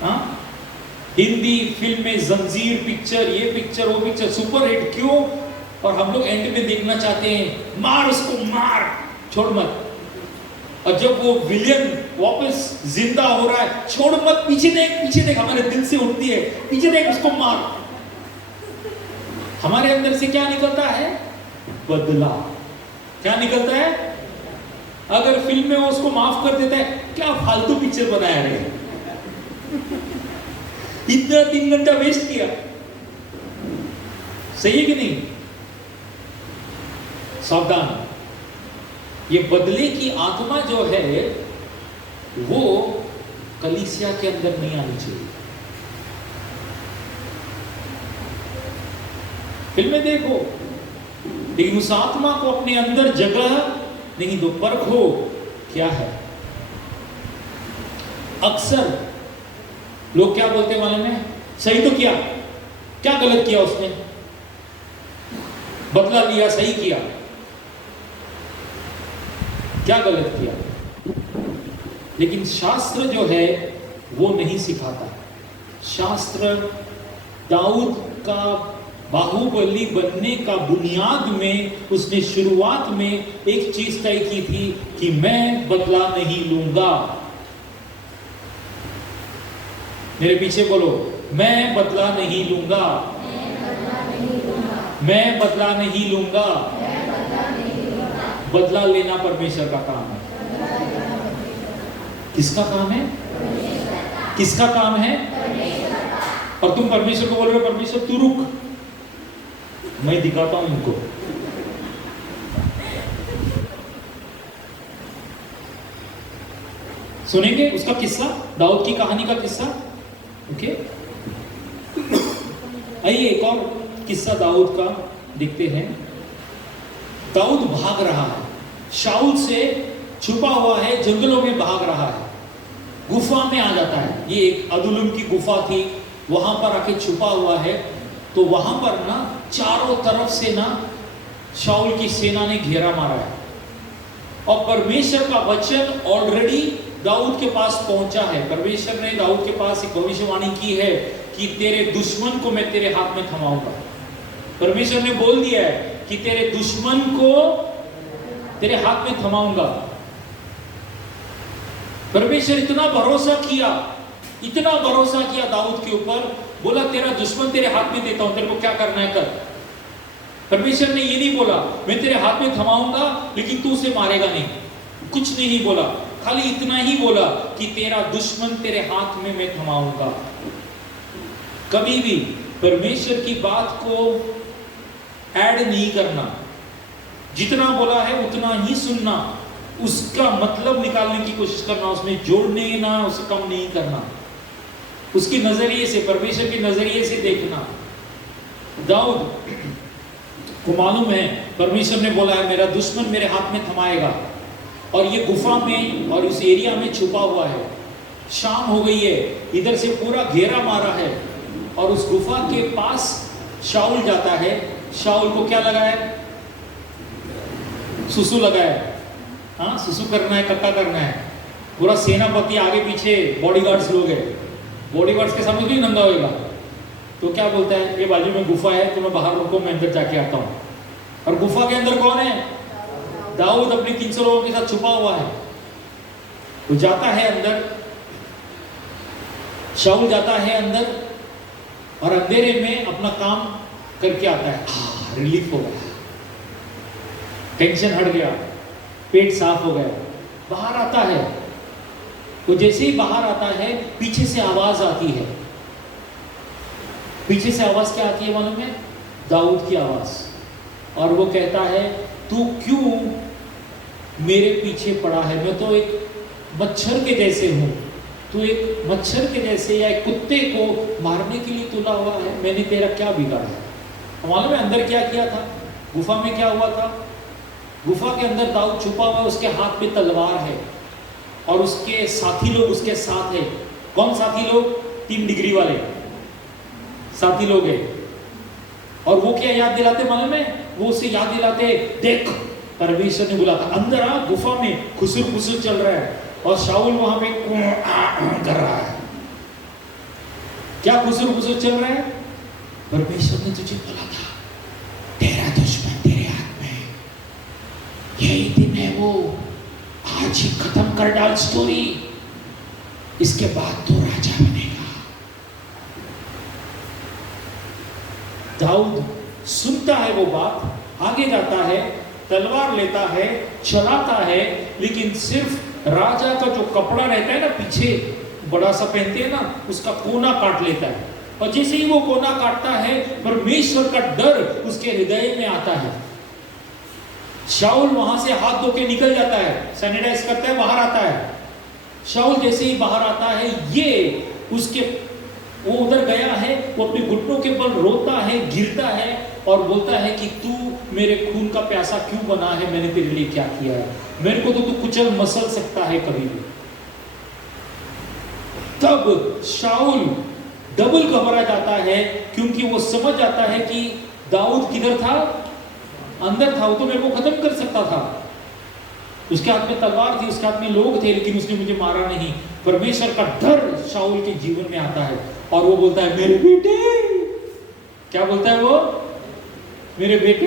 हाँ, हिंदी फिल्म में जंजीर पिक्चर, ये पिक्चर वो पिक्चर सुपर हिट क्यों? और हम लोग एंड में देखना चाहते हैं मार उसको, मार, छोड़ मत। और जब वो विलेन वापस जिंदा हो रहा है, छोड़ मत, पीछे देख, हमारे दिल से उठती है, पीछे देख, उसको मार। हमारे अंदर से क्या निकलता है? बदला। क्या निकलता है? अगर फिल्म में वो उसको माफ कर देता है, क्या फालतू पिक्चर बनाया रे, इतना 3 घंटा वेस्ट किया। सही है कि नहीं? सावधान, ये बदले की आत्मा जो है वो कलीसिया के अंदर नहीं आनी चाहिए। फिल्में देखो, लेकिन उस आत्मा को अपने अंदर जगह नहीं दो। परखो क्या है। अक्सर लोग क्या बोलते हैं मालूम है? सही तो किया, क्या गलत किया उसने? बदला लिया, सही किया। क्या गलत किया? लेकिन शास्त्र जो है वो नहीं सिखाता। शास्त्र दाऊद का बाहुबली बनने का बुनियाद में उसने शुरुआत में एक चीज तय की थी कि मैं बदला नहीं लूंगा। मेरे पीछे बोलो, मैं बदला नहीं लूंगा। मैं बदला नहीं लूंगा। बदला लेना परमेश्वर का काम है। किसका काम है? किसका काम है? और तुम परमेश्वर को बोल रहे हो, परमेश्वर तू रुक, मैं दिखाता हूं उनको। सुनेंगे उसका किस्सा, दाऊद की कहानी का किस्सा। ओके, आइए एक और किस्सा दाऊद का देखते हैं। दाऊद भाग रहा है, शाऊल से छुपा हुआ है, जंगलों में भाग रहा है, गुफा में आ जाता है। ये एक अदुल्लम की गुफा थी, वहां पर आके छुपा हुआ है। तो वहां पर ना चारों तरफ से ना शाऊल की सेना ने घेरा मारा है, और परमेश्वर का वचन ऑलरेडी दाऊद के पास पहुंचा है। परमेश्वर ने दाऊद के पास एक भविष्यवाणी की है कि तेरे दुश्मन को मैं तेरे हाथ में थमाऊंगा। परमेश्वर ने बोल दिया है कि तेरे दुश्मन को तेरे हाथ में थमाऊंगा। परमेश्वर इतना भरोसा किया दाऊद के ऊपर, बोला तेरा दुश्मन तेरे हाथ में देता हूं, तेरे को क्या करना है कर। परमेश्वर ने ये नहीं बोला मैं तेरे हाथ में थमाऊंगा लेकिन तू उसे मारेगा नहीं, कुछ नहीं बोला, खाली इतना ही बोला कि तेरा दुश्मन तेरे हाथ में मैं थमाऊंगा। कभी भी परमेश्वर की बात को ऐड नहीं करना, जितना बोला है उतना ही सुनना, उसका मतलब निकालने की कोशिश करना, उसमें जोड़ने ना, उसे कम नहीं करना, उसके नजरिए से, परमेश्वर के नजरिए से देखना। दाऊद को मालूम है परमेश्वर ने बोला है मेरा दुश्मन मेरे हाथ में थमाएगा, और ये गुफा में और उस एरिया में छुपा हुआ है। शाम हो गई है, इधर से पूरा घेरा मारा है, और उस गुफा के पास शाऊल जाता है। शाऊल को क्या लगा है? सुसु लगा है। हाँ, सुसु करना है, कक्का करना है। पूरा सेनापति आगे पीछे बॉडीगार्ड्स लोग हैं, बॉडीगार्ड्स के सामने भी नंगा होएगा। तो क्या बोलता है, ये बाजू में गुफा है, तो मैं बाहर रुको, मैं अंदर जाके आता हूँ। और गुफा के अंदर कौन है? दाऊद अपने 300 लोगों के साथ छुपा हुआ है। वो जाता है अंदर, शाऊल जाता है अंदर, और अंधेरे में अपना काम करके आता है। रिलीफ हो गया, टेंशन हट गया, पेट साफ हो गया। बाहर आता है, वो जैसे ही बाहर आता है पीछे से आवाज आती है। पीछे से आवाज क्या आती है मालूम है? दाऊद की आवाज। और वो कहता है तू क्यों मेरे पीछे पड़ा है? मैं तो एक मच्छर के जैसे हूं, तू एक मच्छर के जैसे या एक कुत्ते को मारने के लिए तुला हुआ है। मैंने तेरा क्या बिगाड़ा है? मालूम है अंदर क्या किया था? गुफा में क्या हुआ था? गुफा के अंदर दाऊद छुपा हुआ, उसके हाथ में तलवार है, और उसके साथी लोग उसके साथ है। कौन साथी लोग? 3 डिग्री वाले साथी लोग हैं। और वो क्या याद दिलाते मालूम है? वो उसे याद दिलाते, देख परमेश्वर ने बुलाता, अंदर आ, गुफा में खुसुर खुसुर चल रहा है, और शाऊल वहां पे कर रहा है। क्या खुसुर खुसुर चल रहा है? परमेश्वर ने तुझे बोला था तेरा दुश्मन तेरे हाथ में, यही दिन है वो, आज ही खत्म कर डाल स्टोरी, इसके बाद तो राजा बनेगा। दाऊद सुनता है वो बात, आगे जाता है, तलवार लेता है, चलाता है, लेकिन सिर्फ राजा का जो कपड़ा रहता है ना, पीछे बड़ा सा पहनते हैं ना, उसका कोना काट लेता है। और जैसे ही वो कोना काटता है, परमेश्वर का डर उसके हृदय में आता है। शाऊल वहां से हाथ धो के निकल जाता है, सैनिटाइज करता है, बाहर आता है। शाऊल जैसे ही बाहर आता है, ये उसके, वो उधर गया है, वो अपने घुटनों के बल रोता है, गिरता है, और बोलता है कि तू मेरे खून का प्यासा क्यों बना है? मैंने तेरे लिए क्या किया है? मेरे को तो तू कुचल मसल सकता है कभी भी। तब शाऊल डबल घबरा जाता है, क्योंकि वो समझ जाता है कि दाऊद किधर था, अंदर था, वो तो मेरे को खत्म कर सकता था। उसके हाथ में तलवार थी, उसके हाथ में लोग थे, लेकिन उसने मुझे मारा नहीं। परमेश्वर का डर शाऊल के जीवन में आता है और वो बोलता है मेरे बेटे, क्या बोलता है वो, मेरे बेटे।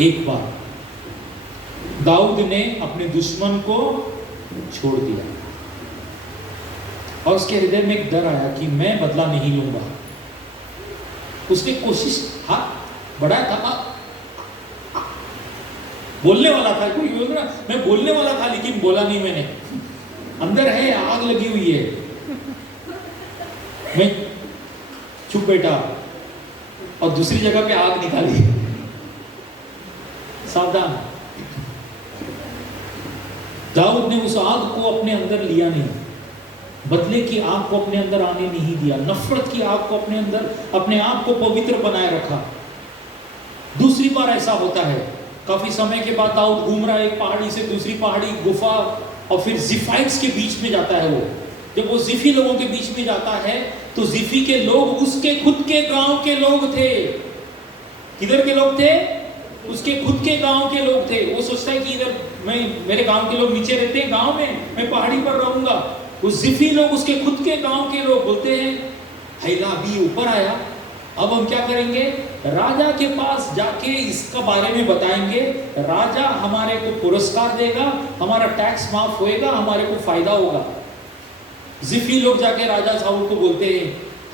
एक बार दाऊद ने अपने दुश्मन को छोड़ दिया और उसके हृदय में एक डर आया कि मैं बदला नहीं लूंगा। उसने कोशिश बढ़ाया था, बोलने वाला था, कोई बोल रहा मैं बोलने वाला था, लेकिन बोला नहीं मैंने। अंदर है, आग लगी हुई है, मैं चुप बैठा और दूसरी जगह पे आग निकाली। सावधान। दाऊद ने उस आग को अपने अंदर लिया नहीं, बदले की आग को अपने अंदर आने नहीं दिया, नफरत की आग को अपने अंदर, अपने आप को पवित्र बनाए रखा। दूसरी बार ऐसा होता है, काफी समय के बाद दाऊद घूम रहा है एक पहाड़ी से दूसरी पहाड़ी, गुफा, और फिर जिफाइट्स के बीच में जाता है। वो जब वो जिफी लोगों के बीच में जाता है तो जिफी के लोग उसके खुद के गांव के लोग थे। किधर के लोग थे? उसके खुद के गांव के लोग थे। वो सोचता है कि इधर मेरे गांव के लोग नीचे रहते हैं गांव में, मैं पहाड़ी पर रहूंगा। उस जिफी लोग, उसके खुद के गांव के लोग बोलते हैं हैला अभी ऊपर आया, अब हम क्या करेंगे, राजा के पास जाके इसका बारे में बताएंगे, राजा हमारे को पुरस्कार देगा, हमारा टैक्स माफ होएगा, हमारे को फायदा होगा। जिफी लोग जाके राजा साउल को बोलते हैं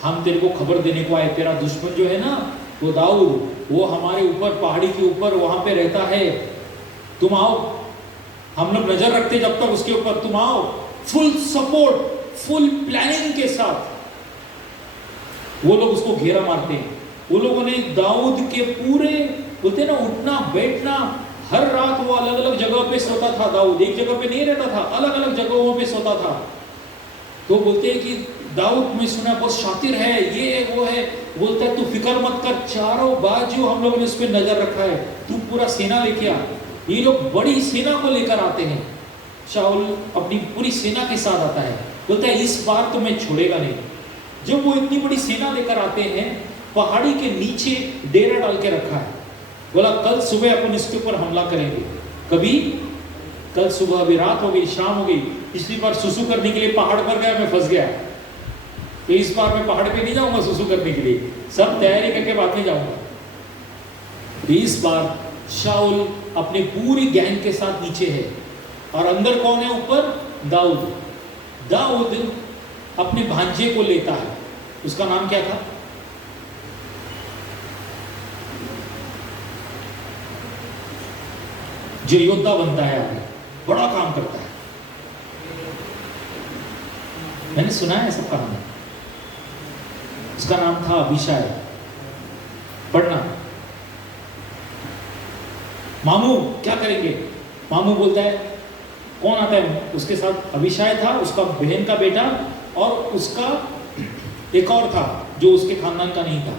हम तेरे को खबर देने को आए, तेरा दुश्मन जो है ना वो दाऊद, वो हमारे ऊपर पहाड़ी के ऊपर वहां पे रहता है, तुम आओ, हम लोग नजर रखते जब तक उसके ऊपर, तुम आओ। फुल सपोर्ट, फुल प्लानिंग के साथ वो लोग उसको घेरा मारते हैं। वो लोगों ने दाऊद के पूरे, बोलते ना उठना बैठना, हर रात वो अलग अलग जगह पे सोता था। दाऊद एक जगह पे नहीं रहता था, अलग अलग जगहों पे सोता था। तो बोलते हैं कि दाऊद में सुना बहुत शातिर है, ये है वो है। बोलता है तू फिक्र मत कर, चारों बाजू हम लोगों ने उस पर नजर रखा है, तू पूरा सेना लेके आ। ये लोग बड़ी सेना को लेकर आते हैं, शाऊल अपनी पूरी सेना के साथ आता है। बोलता है इस बार तो मैं छोड़ेगा नहीं। जब वो इतनी बड़ी सेना लेकर आते हैं, पहाड़ी के नीचे डेरा डाल के रखा है। बोला कल सुबह अपन इसके ऊपर हमला करेंगे। कभी कल सुबह, अभी रात हो गई, शाम हो गई। पिछली बार सुसु करने के लिए पहाड़ पर गया, मैं फंस गया। तो इस बार मैं पहाड़ पे नहीं जाऊंगा सुसु करने के लिए, सब तैयारी करके बाद में जाऊंगा। तो इस बार शाऊल अपने पूरी गैंग के साथ नीचे है और अंदर कौन है? ऊपर दाऊद। दाऊद अपने भांजे को लेता है, उसका नाम क्या था? जो योद्धा बनता है आगे, बड़ा काम करता है। मैंने सुना है सब कहानी। उसका नाम था अभिषाय। पढ़ना। मामू क्या करेंगे? मामू बोलता है कौन आता है उसके साथ? अभिषाय था, उसका बहन का बेटा, और उसका एक और था जो उसके खानदान का नहीं था।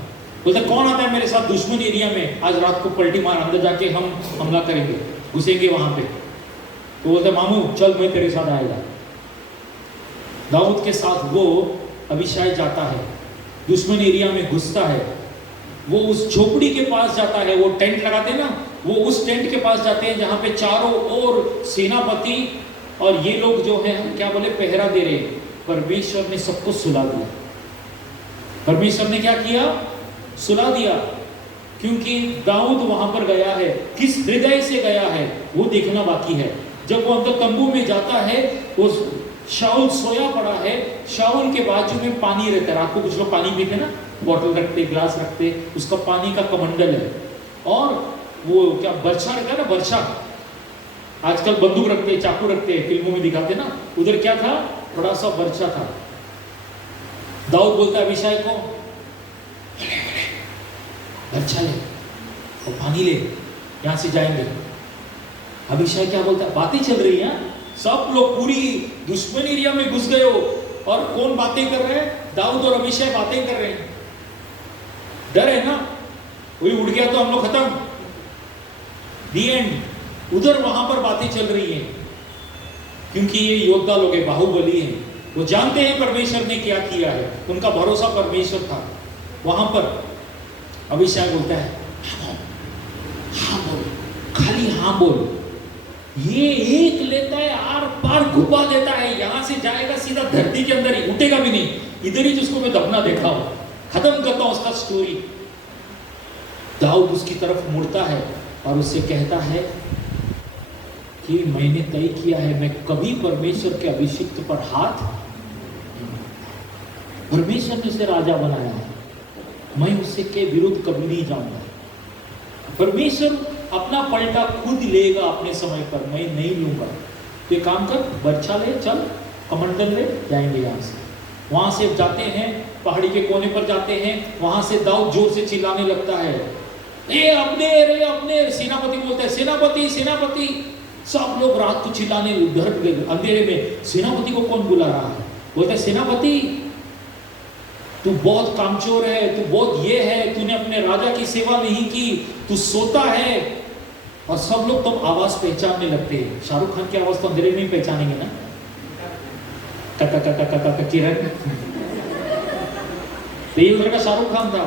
बोलता कौन आता है मेरे साथ दुश्मन एरिया में, आज रात को पलटी मार, अंदर जाके हम हमला करेंगे, घुसेंगे वहां पे। तो बोलता मामू चल, मैं तेरे साथ आएगा। दाऊद के साथ वो अभिषाय जाता है, दुश्मन एरिया में घुसता है। वो उस झोपड़ी के पास जाता है, वो टेंट लगाते हैं ना, वो उस टेंट के पास जाते हैं जहां पे चारों ओर सेनापति और ये लोग जो है क्या बोले, पहरा दे रहे हैं। परमेश्वर ने सबको सुला दिया। परमेश्वर ने क्या किया? सुला दिया। क्योंकि दाऊद वहां पर गया है, किस हृदय से गया है वो देखना बाकी है। जब वो अंदर तंबू में जाता है, वो शाऊल सोया पड़ा है, शाऊल के बाजू में पानी रहता है। रात को कुछ लोग पानी पीते ना, बॉटल रखते, ग्लास रखते, उसका पानी का कमंडल है। और वो क्या बर्छा रहता है ना, बर्छा, आजकल बंदूक रखते हैं, चाकू रखते हैं, फिल्मों में दिखाते ना, उधर क्या था? बड़ा सा बर्छा था। दाऊद बोलता है अभिषाय को, बर्छा ले और पानी ले, यहां से जाएंगे। अभिषाय क्या बोलता है? बातें चल रही है, सब लोग पूरी दुश्मन एरिया में घुस गए हो, और कौन बातें कर रहे हैं? दाऊद और अभिषाय बातें कर रहे हैं। डर है ना, कोई उड़ गया तो हम लोग खत्म, दी एंड। उधर वहां पर बातें चल रही हैं, क्योंकि ये योद्धा लोग हैं, बाहुबली हैं, वो जानते हैं परमेश्वर ने क्या किया है, उनका भरोसा परमेश्वर था। वहां पर अभिषेक बोलता है हाँ बोल, खाली हाँ बोल। ये एक लेता है, आर पार घुपा देता है, यहां से जाएगा सीधा धरती के अंदर ही, उठेगा भी नहीं, इधर ही जिसको मैं दबना देखा हूं, खत्म करता हूं उसका स्टोरी। दाऊद उसकी तरफ मुड़ता है और उससे कहता है कि मैंने तय किया है मैं कभी परमेश्वर के अभिषिक्त पर हाथ, परमेश्वर ने उसे राजा बनाया है, मैं उससे के विरुद्ध कभी नहीं जाऊंगा। परमेश्वर अपना पलटा खुद लेगा अपने समय पर, मैं नहीं लूंगा। तो एक काम कर, बर्छा ले, चल कमंडल ले, जाएंगे यहाँ से। वहां से जाते हैं, पहाड़ी के कोने पर जाते हैं, वहां से दाऊद जोर से चिल्लाने लगता है, ए अपने सेनापति बोलता है सेनापति सेनापति। सब लोग रात को चिल्लाने घर अंधेरे में, सेनापति को कौन बुला रहा है? बोलता है सेनापति तू बहुत कामचोर है, तू बहुत ये है, तूने अपने राजा की सेवा नहीं की, तू सोता है। और सब लोग तो आवाज पहचानने लगते हैं। शाहरुख खान की आवाज तो अंधेरे में ही पहचानेंगे ना, कका कका कका कका किरण। तो ये उधर का शाहरुख खान था,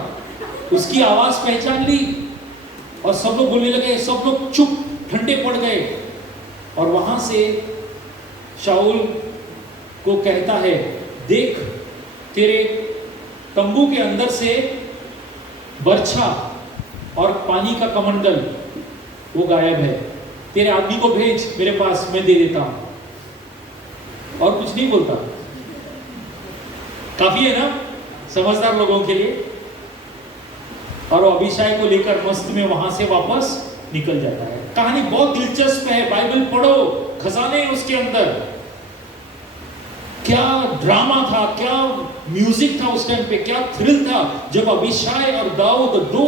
उसकी आवाज पहचान ली और सब लोग बोलने लगे, सब लोग चुप ठंडे पड़ गए। और वहां से शाऊल को कहता है, देख तेरे तंबू के अंदर से बर्छा और पानी का कमंडल वो गायब है, तेरे आदमी को भेज मेरे पास, मैं दे देता हूं। और कुछ नहीं बोलता। काफी है ना समझदार लोगों के लिए। और वो अभिषेक को लेकर मस्त में वहां से वापस निकल जाता है। कहानी बहुत दिलचस्प है, बाइबल पढ़ो, खजाने हैं उसके अंदर। क्या ड्रामा था, क्या म्यूजिक था उस टाइम पे, क्या थ्रिल था जब अभिषेक और दाऊद दो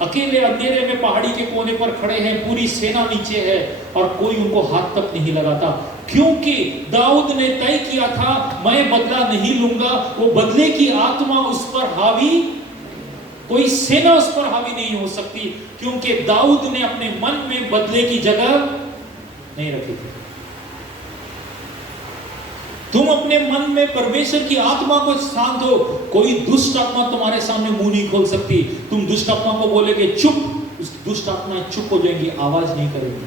अकेले अंधेरे में पहाड़ी के कोने पर खड़े हैं, पूरी सेना नीचे है और कोई उनको हाथ तक नहीं लगाता, क्योंकि दाऊद ने तय किया था मैं बदला नहीं लूंगा। वो बदले की आत्मा उस पर हावी, कोई सेना उस पर हावी नहीं हो सकती, क्योंकि दाऊद ने अपने मन में बदले की जगह नहीं रखी थी। तुम अपने मन में परमेश्वर की आत्मा को स्थान दो, कोई दुष्ट आत्मा तुम्हारे सामने मुंह नहीं खोल सकती। तुम दुष्ट आत्मा को बोलेगे चुप, उस दुष्ट आत्मा चुप हो जाएंगी, आवाज नहीं करेंगी।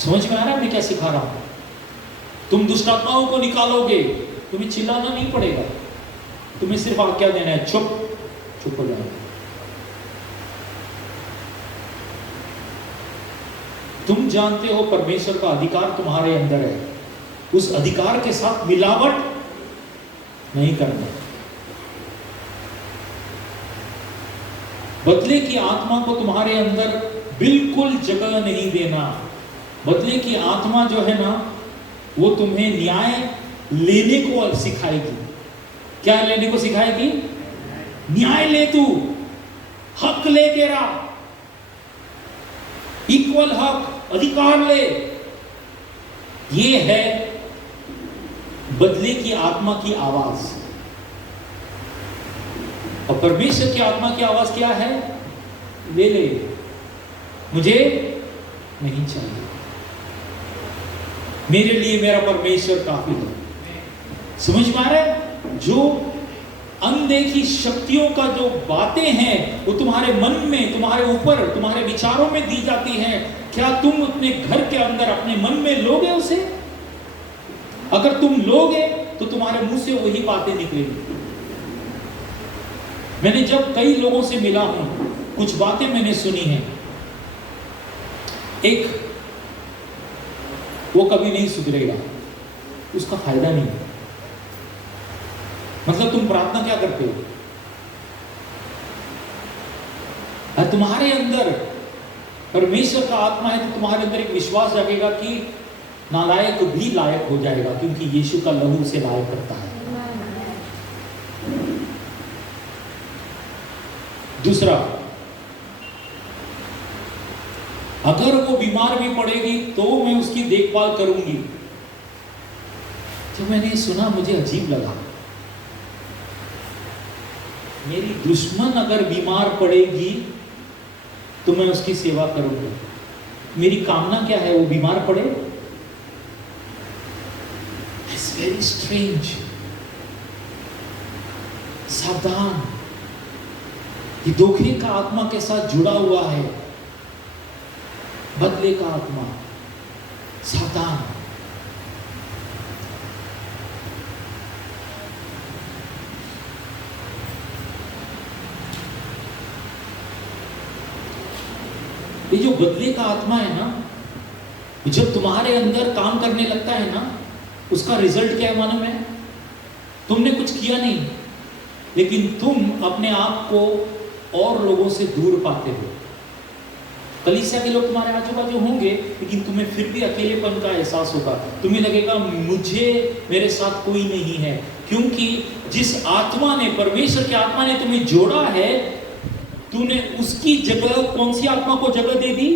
समझ में आ रहा है मैं क्या सिखा रहा हूं? तुम दुष्ट आत्माओं को निकालोगे, तुम्हें चिल्लाना नहीं पड़ेगा, तुम्हें सिर्फ आज्ञा देना है, चुप चुप हो जाएगा। तुम जानते हो परमेश्वर का अधिकार तुम्हारे अंदर है, उस अधिकार के साथ मिलावट नहीं करना। बदले की आत्मा को तुम्हारे अंदर बिल्कुल जगह नहीं देना। बदले की आत्मा जो है ना, वो तुम्हें न्याय लेने को सिखाएगी। क्या लेने को सिखाएगी? न्याय ले, तू हक ले, तेरा इक्वल हक, अधिकार ले। ये है बदले की आत्मा की आवाज। और परमेश्वर की आत्मा की आवाज क्या है? ले ले, मुझे नहीं चाहिए, मेरे लिए मेरा परमेश्वर काफी है। समझ में आ रहा है? जो अनदेखी शक्तियों का जो बातें हैं वो तुम्हारे मन में, तुम्हारे ऊपर, तुम्हारे विचारों में दी जाती हैं, क्या तुम अपने घर के अंदर अपने मन में लोगे उसे? अगर तुम लोगे तो तुम्हारे मुंह से वही बातें निकलेंगी। मैंने जब कई लोगों से मिला हूं, कुछ बातें मैंने सुनी हैं। एक, वो कभी नहीं सुधरेगा, उसका फायदा नहीं। मतलब तुम प्रार्थना क्या करते हो? और तुम्हारे अंदर परमेश्वर का आत्मा है तो तुम्हारे अंदर एक विश्वास जागेगा कि नालायक भी लायक हो जाएगा, क्योंकि यीशु का लहू उसे लायक करता है। दूसरा, अगर वो बीमार भी पड़ेगी तो मैं उसकी देखभाल करूंगी। तो मैंने सुना, मुझे अजीब लगा, मेरी दुश्मन अगर बीमार पड़ेगी तो मैं उसकी सेवा करूंगा। मेरी कामना क्या है? वो बीमार पड़े। Very strange. सावधान, ये धोखे का आत्मा के साथ जुड़ा हुआ है, बदले का आत्मा। सावधान। ये जो बदले का आत्मा है ना, जब तुम्हारे अंदर काम करने लगता है ना, उसका रिजल्ट क्या है मालूम है? तुमने कुछ किया नहीं, लेकिन तुम अपने आप को और लोगों से दूर पाते हो। कलीसिया के लोग तुम्हारे आजू बाजू होंगे, लेकिन तुम्हें फिर भी अकेलेपन का एहसास होगा। तुम्हें लगेगा मेरे साथ कोई नहीं है, क्योंकि जिस आत्मा ने, परमेश्वर की आत्मा ने तुम्हें जोड़ा है, तूने उसकी जगह कौन सी आत्मा को जगह दे दी?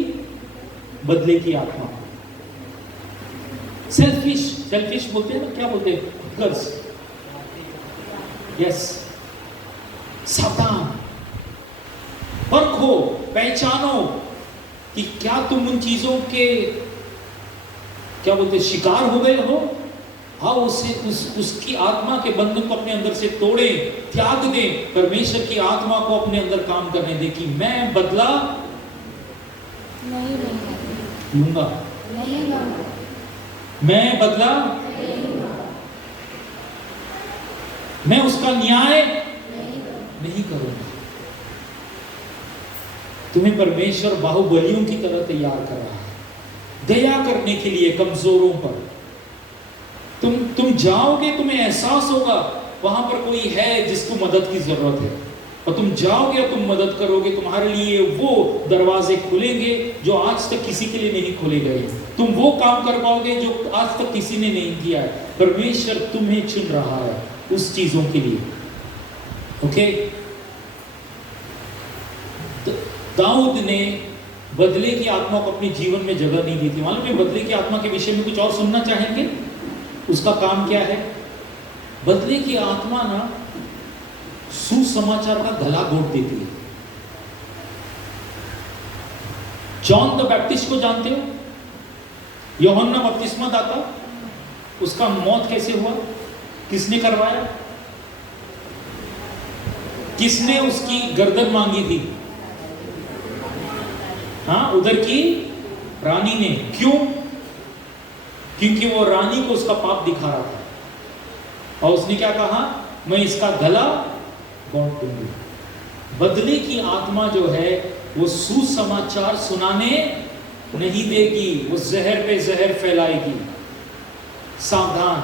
बदले की आत्मा। सेल्फिश बोलते हैं ना, क्या बोलते हैं? गर्स। यस। सावधान, परखो, पहचानो कि क्या तुम उन चीजों के, क्या बोलते, शिकार हो गए हो। हाँ, उसकी आत्मा के बंधन को अपने अंदर से तोड़े, त्याग दे, परमेश्वर की आत्मा को अपने अंदर काम करने दे कि मैं बदला नहीं लूंगा, मैं बदला, मैं उसका न्याय नहीं करूंगा। तुम्हें परमेश्वर बाहुबलियों की तरह तैयार कर रहा है, दया करने के लिए कमजोरों पर। तुम जाओगे, तुम्हें एहसास होगा वहां पर कोई है जिसको मदद की जरूरत है, और तुम जाओगे और तुम मदद करोगे, तुम्हारे लिए वो दरवाजे खुलेंगे जो आज तक किसी के लिए नहीं खोले गए। तुम वो काम कर पाओगे जो आज तक किसी ने नहीं किया है। परमेश्वर तुम्हें चुन रहा है उस चीजों के लिए। ओके? दाऊद ने बदले की आत्मा को अपने जीवन में जगह नहीं दी थी। मालूम है बदले की आत्मा के विषय में कुछ और सुनना चाहेंगे? उसका काम क्या है? बदले की आत्मा ना सुसमाचार का गला घोट देती है। जॉन द बैप्टिस्ट को जानते हो? यूहन्ना बपतिस्मा दाता, उसका मौत कैसे हुआ? किसने करवाया? किसने उसकी गर्दन मांगी थी? हाँ, उधर की रानी ने। क्यों? क्योंकि वो रानी को उसका पाप दिखा रहा था, और उसने क्या कहा? मैं इसका गला घोंट दूंगी। बदले की आत्मा जो है वो सुसमाचार सुनाने नहीं देगी, वो जहर पे जहर फैलाएगी। सावधान,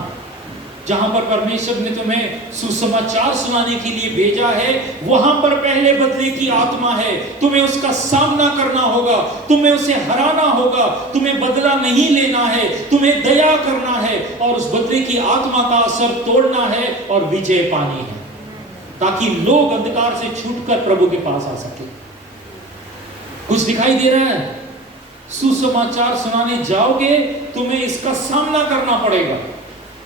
जहां पर परमेश्वर ने तुम्हें सुसमाचार सुनाने के लिए भेजा है, वहां पर पहले बदले की आत्मा है। तुम्हें उसका सामना करना होगा, तुम्हें उसे हराना होगा, तुम्हें बदला नहीं लेना है, तुम्हें दया करना है, और उस बदले की आत्मा का असर तोड़ना है और विजय पानी है, ताकि लोग अंधकार से छूटकर प्रभु के पास आ सके। कुछ दिखाई दे रहा है? सुसमाचार सुनाने जाओगे, तुम्हें इसका सामना करना पड़ेगा।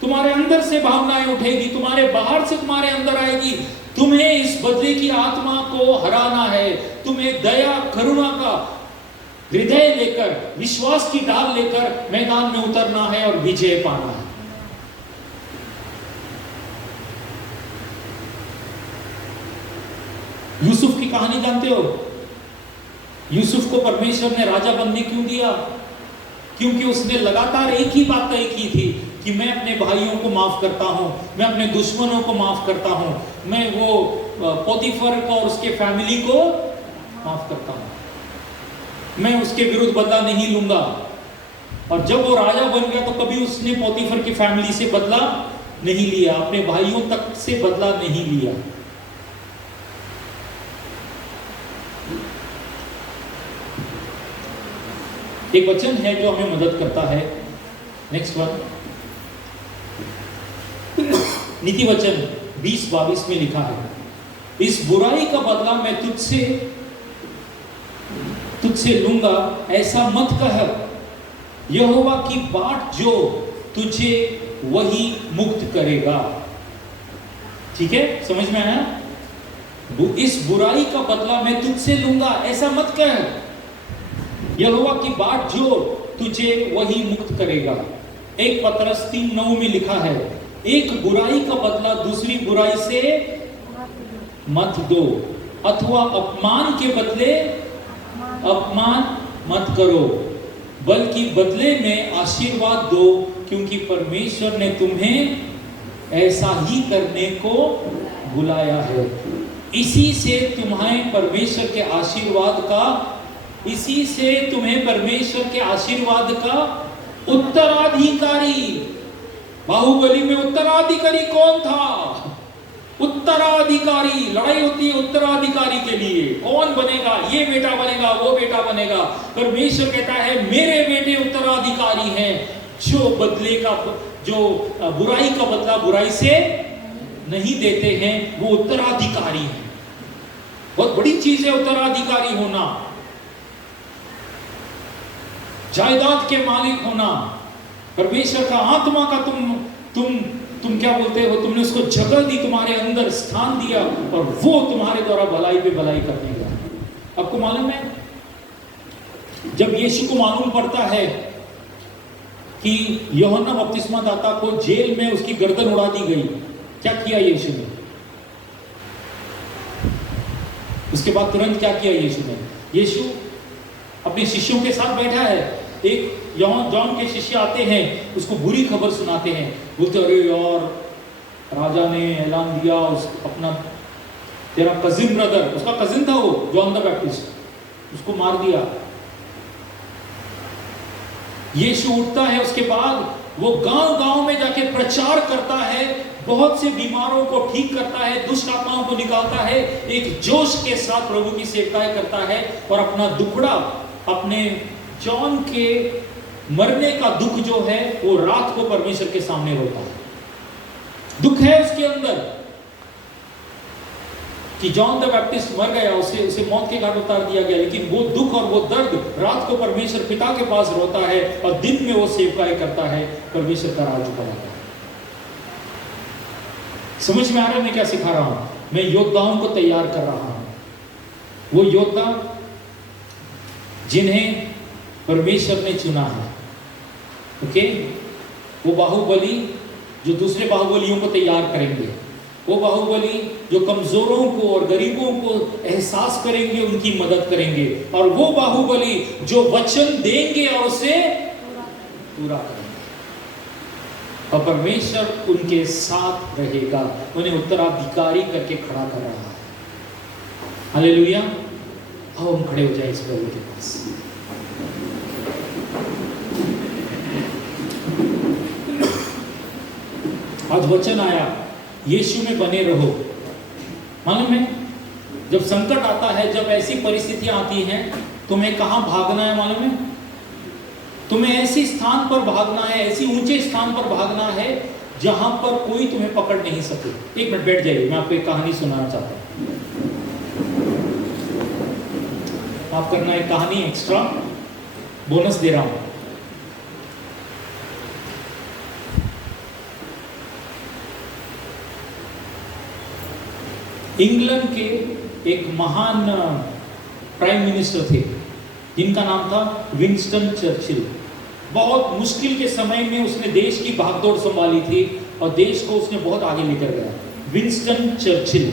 तुम्हारे अंदर से भावनाएं उठेगी, तुम्हारे बाहर से तुम्हारे अंदर आएगी। तुम्हें इस बदले की आत्मा को हराना है। तुम्हें दया करुणा का हृदय लेकर, विश्वास की ढाल लेकर मैदान में उतरना है और विजय पाना है। यूसुफ की कहानी जानते हो? यूसुफ को परमेश्वर ने राजा बनने क्यों दिया? क्योंकि उसने लगातार एक ही बात तय की थी कि मैं अपने भाइयों को माफ करता हूं, मैं अपने दुश्मनों को माफ करता हूं, मैं वो पोतीफर को और उसके फैमिली को माफ करता हूं, मैं उसके विरुद्ध बदला नहीं लूंगा। और जब वो राजा बन गया तो कभी उसने पोतीफर की फैमिली से बदला नहीं लिया, अपने भाइयों तक से बदला नहीं लिया। एक वचन है जो हमें मदद करता है। नेक्स्ट वन, नीति वचन 20-22 में लिखा है, इस बुराई का बदला मैं तुझसे लूंगा, ऐसा मत कह। यहोवा की बाट जो तुझे वही मुक्त करेगा। ठीक है, समझ में आया? इस बुराई का बदला मैं तुझसे लूंगा, ऐसा मत कह। यहोवा की बाट जो तुझे वही मुक्त करेगा। 1 पतरस 3:9 में लिखा है, एक बुराई का बदला दूसरी बुराई से मत दो, अथवा अपमान के बदले अपमान मत करो, बल्कि बदले में आशीर्वाद दो, क्योंकि परमेश्वर ने तुम्हें ऐसा ही करने को बुलाया है। इसी से तुम्हें परमेश्वर के आशीर्वाद का उत्तराधिकारी। बाहुबली में उत्तराधिकारी कौन था? उत्तराधिकारी। लड़ाई होती है उत्तराधिकारी के लिए, कौन बनेगा, ये बेटा बनेगा, वो बेटा बनेगा। परमेश्वर कहता है मेरे बेटे उत्तराधिकारी हैं, जो बुराई का बदला बुराई से नहीं देते हैं, वो उत्तराधिकारी हैं। बहुत बड़ी चीज है उत्तराधिकारी होना, जायदाद के मालिक होना, परमेश्वर का आत्मा का तुम क्या बोलते हो, तुमने उसको जगह दी, तुम्हारे अंदर स्थान दिया, और वो तुम्हारे द्वारा भलाई पे भलाई करने लगा। आपको मालूम है, जब यीशु को मालूम पड़ता है कि यूहन्ना बपतिस्मा दाता को जेल में उसकी गर्दन उड़ा दी गई, क्या किया यीशु ने? उसके बाद तुरंत क्या किया यीशु ने? यीशु अपने शिष्यों के साथ बैठा है, एक जॉन के शिष्य आते हैं, उसको बुरी खबर सुनाते हैं, बोलते अरे यार, राजा ने ऐलान दिया, अपना तेरा कजिन ब्रदर, उसका कजिन था वो जॉन द बैप्टिस्ट, उसको मार दिया। यीशु उठता है, उसके बाद वो गांव-गांव में जाके प्रचार करता है, बहुत से बीमारों को ठीक करता है, दुष्ट आत्माओं को निकालता है, एक जोश के साथ प्रभु की सेवकाई करता है, और अपना दुखड़ा, अपने जॉन के मरने का दुख जो है, वो रात को परमेश्वर के सामने रोता है। दुख है उसके अंदर कि जॉन द बैप्टिस्ट मर गया, उसे मौत के घाट उतार दिया गया, लेकिन वो दुख और वो दर्द रात को परमेश्वर पिता के पास रोता है, और दिन में वो सेवकाई करता है, परमेश्वर का राज बनाता है। समझ में आ रहा है मैं क्या सिखा रहा हूं? मैं योद्धाओं को तैयार कर रहा हूं, वो योद्धा जिन्हें परमेश्वर ने चुना है। ओके, वो बाहुबली जो दूसरे बाहुबलियों को तैयार करेंगे, वो बाहुबली जो कमजोरों को और गरीबों को एहसास करेंगे, उनकी मदद करेंगे, और वो बाहुबली जो वचन देंगे और उसे पूरा करेंगे, और परमेश्वर उनके साथ रहेगा, उन्हें उत्तराधिकारी करके खड़ा कर रहा है। हालेलुया। आओ हम खड़े हो जाए इस प्रभु के पास। आज वचन आया, यीशु में बने रहो। मालूम है, जब संकट आता है, जब ऐसी परिस्थितियां आती हैं, तुम्हें कहां भागना है मालूम है? तुम्हें ऐसे स्थान पर भागना है, ऐसी ऊंचे स्थान पर भागना है जहां पर कोई तुम्हें पकड़ नहीं सके। एक मिनट बैठ जाइए, मैं आपको एक कहानी सुनाना चाहता हूं। आप करना एक कहानी एक्स्ट्रा बोनस दे रहा हूं। इंग्लैंड के एक महान प्राइम मिनिस्टर थे, जिनका नाम था विंस्टन चर्चिल। बहुत मुश्किल के समय में उसने देश की भागदौड़ संभाली थी, और देश को उसने बहुत आगे लेकर गया। Winston Churchill.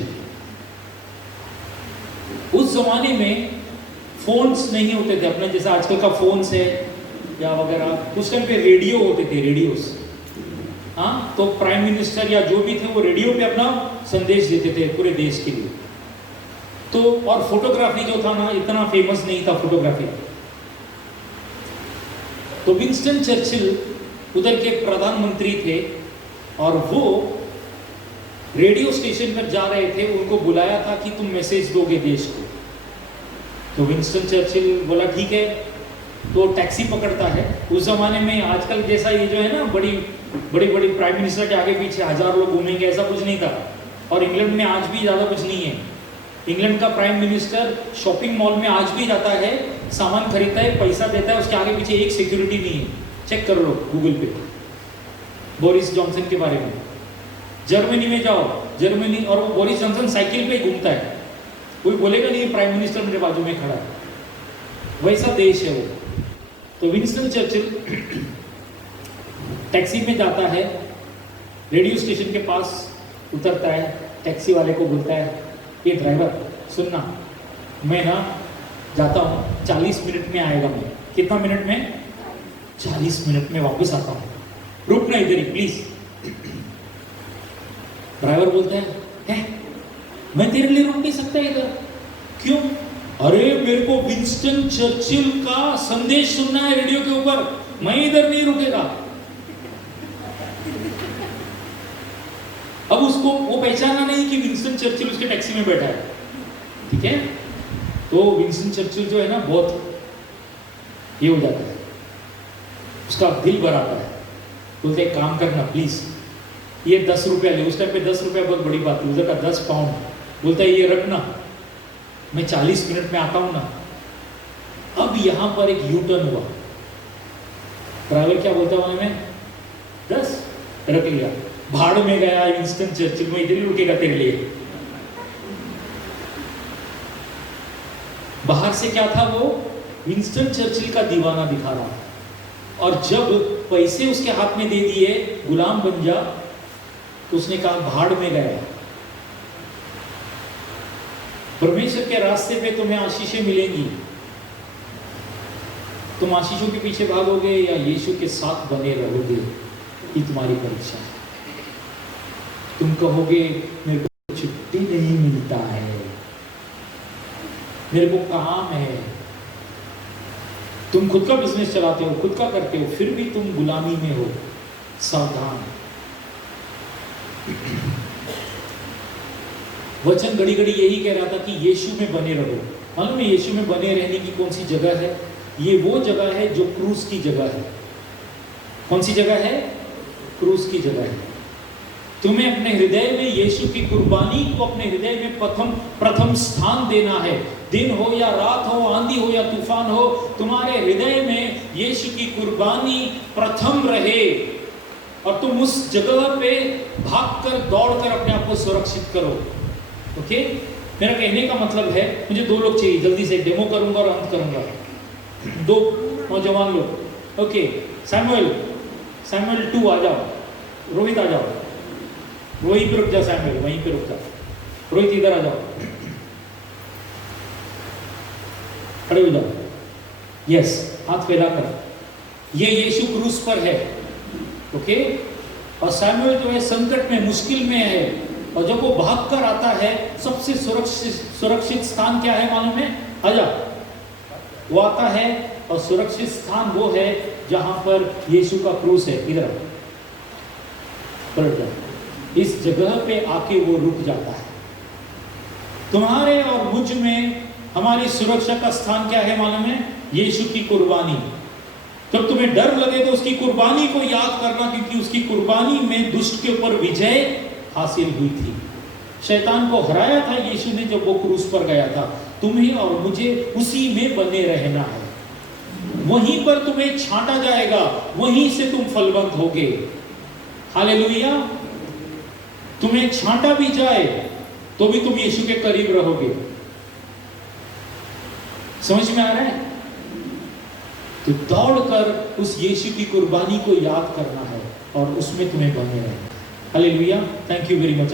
उस जमाने में फोन्स नहीं होते थे अपने जैसा आजकल का फोन्स है या वगैरह। उस टाइम पे रेडियो होते थे, रेडियोस। हाँ, तो प्राइम मिनिस्टर या जो भी थे वो रेडियो पे अपना संदेश देते थे पूरे देश के लिए। तो और फोटोग्राफी जो था ना, इतना फेमस नहीं था फोटोग्राफी। तो विंस्टन चर्चिल उधर के प्रधानमंत्री थे, और वो रेडियो स्टेशन पर जा रहे थे, उनको बुलाया था कि तुम मैसेज दोगे देश को। तो विंस्टन चर्चिल बोला ठीक है, तो टैक्सी पकड़ता है। उस जमाने में आजकल जैसा ये जो है ना, बड़ी बड़ी प्राइम मिनिस्टर के आगे पीछे 1000 लोग घूमेंगे, ऐसा कुछ नहीं था। और इंग्लैंड में आज भी ज़्यादा कुछ नहीं है। इंग्लैंड का प्राइम मिनिस्टर शॉपिंग मॉल में आज भी जाता है, सामान खरीदता है, पैसा देता है, उसके आगे पीछे एक सिक्योरिटी नहीं है। चेक कर लो गूगल पे बोरिस जॉनसन के बारे में। जर्मनी में जाओ, जर्मनी, और वो बोरिस जॉनसन साइकिल पे घूमता है, कोई बोलेगा नहीं प्राइम मिनिस्टर मेरे बाजू में खड़ा है। वैसा देश है वो। तो विंस्टन चर्चिल टैक्सी में जाता है, रेडियो स्टेशन के पास उतरता है, टैक्सी वाले को बोलता है, ये ड्राइवर सुनना, मैं ना जाता हूँ, 40 मिनट में आएगा। मैं कितना मिनट में? 40 मिनट में वापस आता हूँ, रुकना इधर ही प्लीज। ड्राइवर बोलता है मैं तेरे लिए रुक नहीं सकता इधर। क्यों? अरे मेरे को विंस्टन चर्चिल का संदेश सुनना है रेडियो के ऊपर, मैं इधर नहीं रुकेगा। अब उसको वो पहचाना नहीं कि विंस्टन चर्चिल उसके टैक्सी में बैठा है, ठीक है? तो विंस्टन चर्चिल जो है ना, बहुत ये हो जाता है, उसका दिल भर आता है। बोलते एक काम करना प्लीज, ये 10 रुपया ले। उस टाइम पे 10 रुपया बहुत बड़ी बात थी, उधर का 10 पाउंड। बोलता है ये रखना, मैं 40 मिनट में आता हूं ना। अब यहां पर एक यू टर्न हुआ। ड्राइवर क्या बोलता है में 10 रख लिया, भाड़ में गया विंस्टन चर्चिल, में इधर ही रुकेगा तेरे लिए। बाहर से क्या था, वो विंस्टन चर्चिल का दीवाना दिखा रहा, और जब पैसे उसके हाथ में दे दिए, गुलाम बन जा, तो उसने कहा भाड़ में गया। परमेश्वर के रास्ते पे तुम्हें आशीषें मिलेंगी, तुम आशीषों के पीछे भागोगे या यीशु के साथ बने रहोगे, ये तुम्हारी परीक्षा है। तुम कहोगे मेरे को छुट्टी नहीं मिलता है, मेरे को काम है। तुम खुद का बिजनेस चलाते हो, खुद का करते हो, फिर भी तुम गुलामी में हो। सावधान। वचन घड़ी घड़ी यही कह रहा था कि यीशु में बने रहो। मालूम है यीशु में बने रहने की कौन सी जगह है? ये वो जगह है जो क्रूस की जगह है। कौन सी जगह है? क्रूस की जगह है। तुम्हें अपने हृदय में यीशु की कुर्बानी को अपने हृदय में प्रथम स्थान देना है। दिन हो या रात हो, आंधी हो या तूफान हो, तुम्हारे हृदय में यीशु की कुर्बानी प्रथम रहे, और तुम उस जगह पे भागकर दौड़कर अपने आप को सुरक्षित करो। ओके? मेरा कहने का मतलब है, मुझे 2 लोग चाहिए, जल्दी से डेमो करूंगा और अंत करूंगा। 2 नौजवान लोग। ओके, सैमुअल 2 आ जाओ, रोहित आ जाओ, वहीं पे रुक जा, सैमुअल वहीं पे रुक जा, रोहित इधर आ जाओ, खड़े हो जाओ। यस, हाथ फैला कर। ये यीशु क्रूस पर है, ओके? और सैमुअल जो है संकट में, मुश्किल में है, और जब वो भाग कर आता है, सबसे सुरक्षित स्थान क्या है मालूम है? आजा। वो आता है और सुरक्षित स्थान वो है जहां पर यीशु का क्रूस है। इधर पलट जा। इस जगह पे आके वो रुक जाता है। तुम्हारे और मुझ में हमारी सुरक्षा का स्थान क्या है मालूम है? यीशु की कुर्बानी। जब तुम्हें डर लगे तो उसकी कुर्बानी को याद करना, क्योंकि उसकी कुर्बानी में दुष्ट के ऊपर विजय हासिल हुई थी। शैतान को हराया था यीशु ने जब वो क्रूस पर गया था। तुम्हें और मुझे उसी में बने रहना है। वहीं पर तुम्हें छांटा जाएगा, वहीं से तुम फलवंत होगे। हालेलुया। तुम्हें छांटा भी जाए तो भी तुम यीशु के करीब रहोगे। समझ में आ रहा है? तो दौड़कर उस यीशु की कुर्बानी को याद करना है और उसमें तुम्हें बने रहना है। Hallelujah. Thank you very much.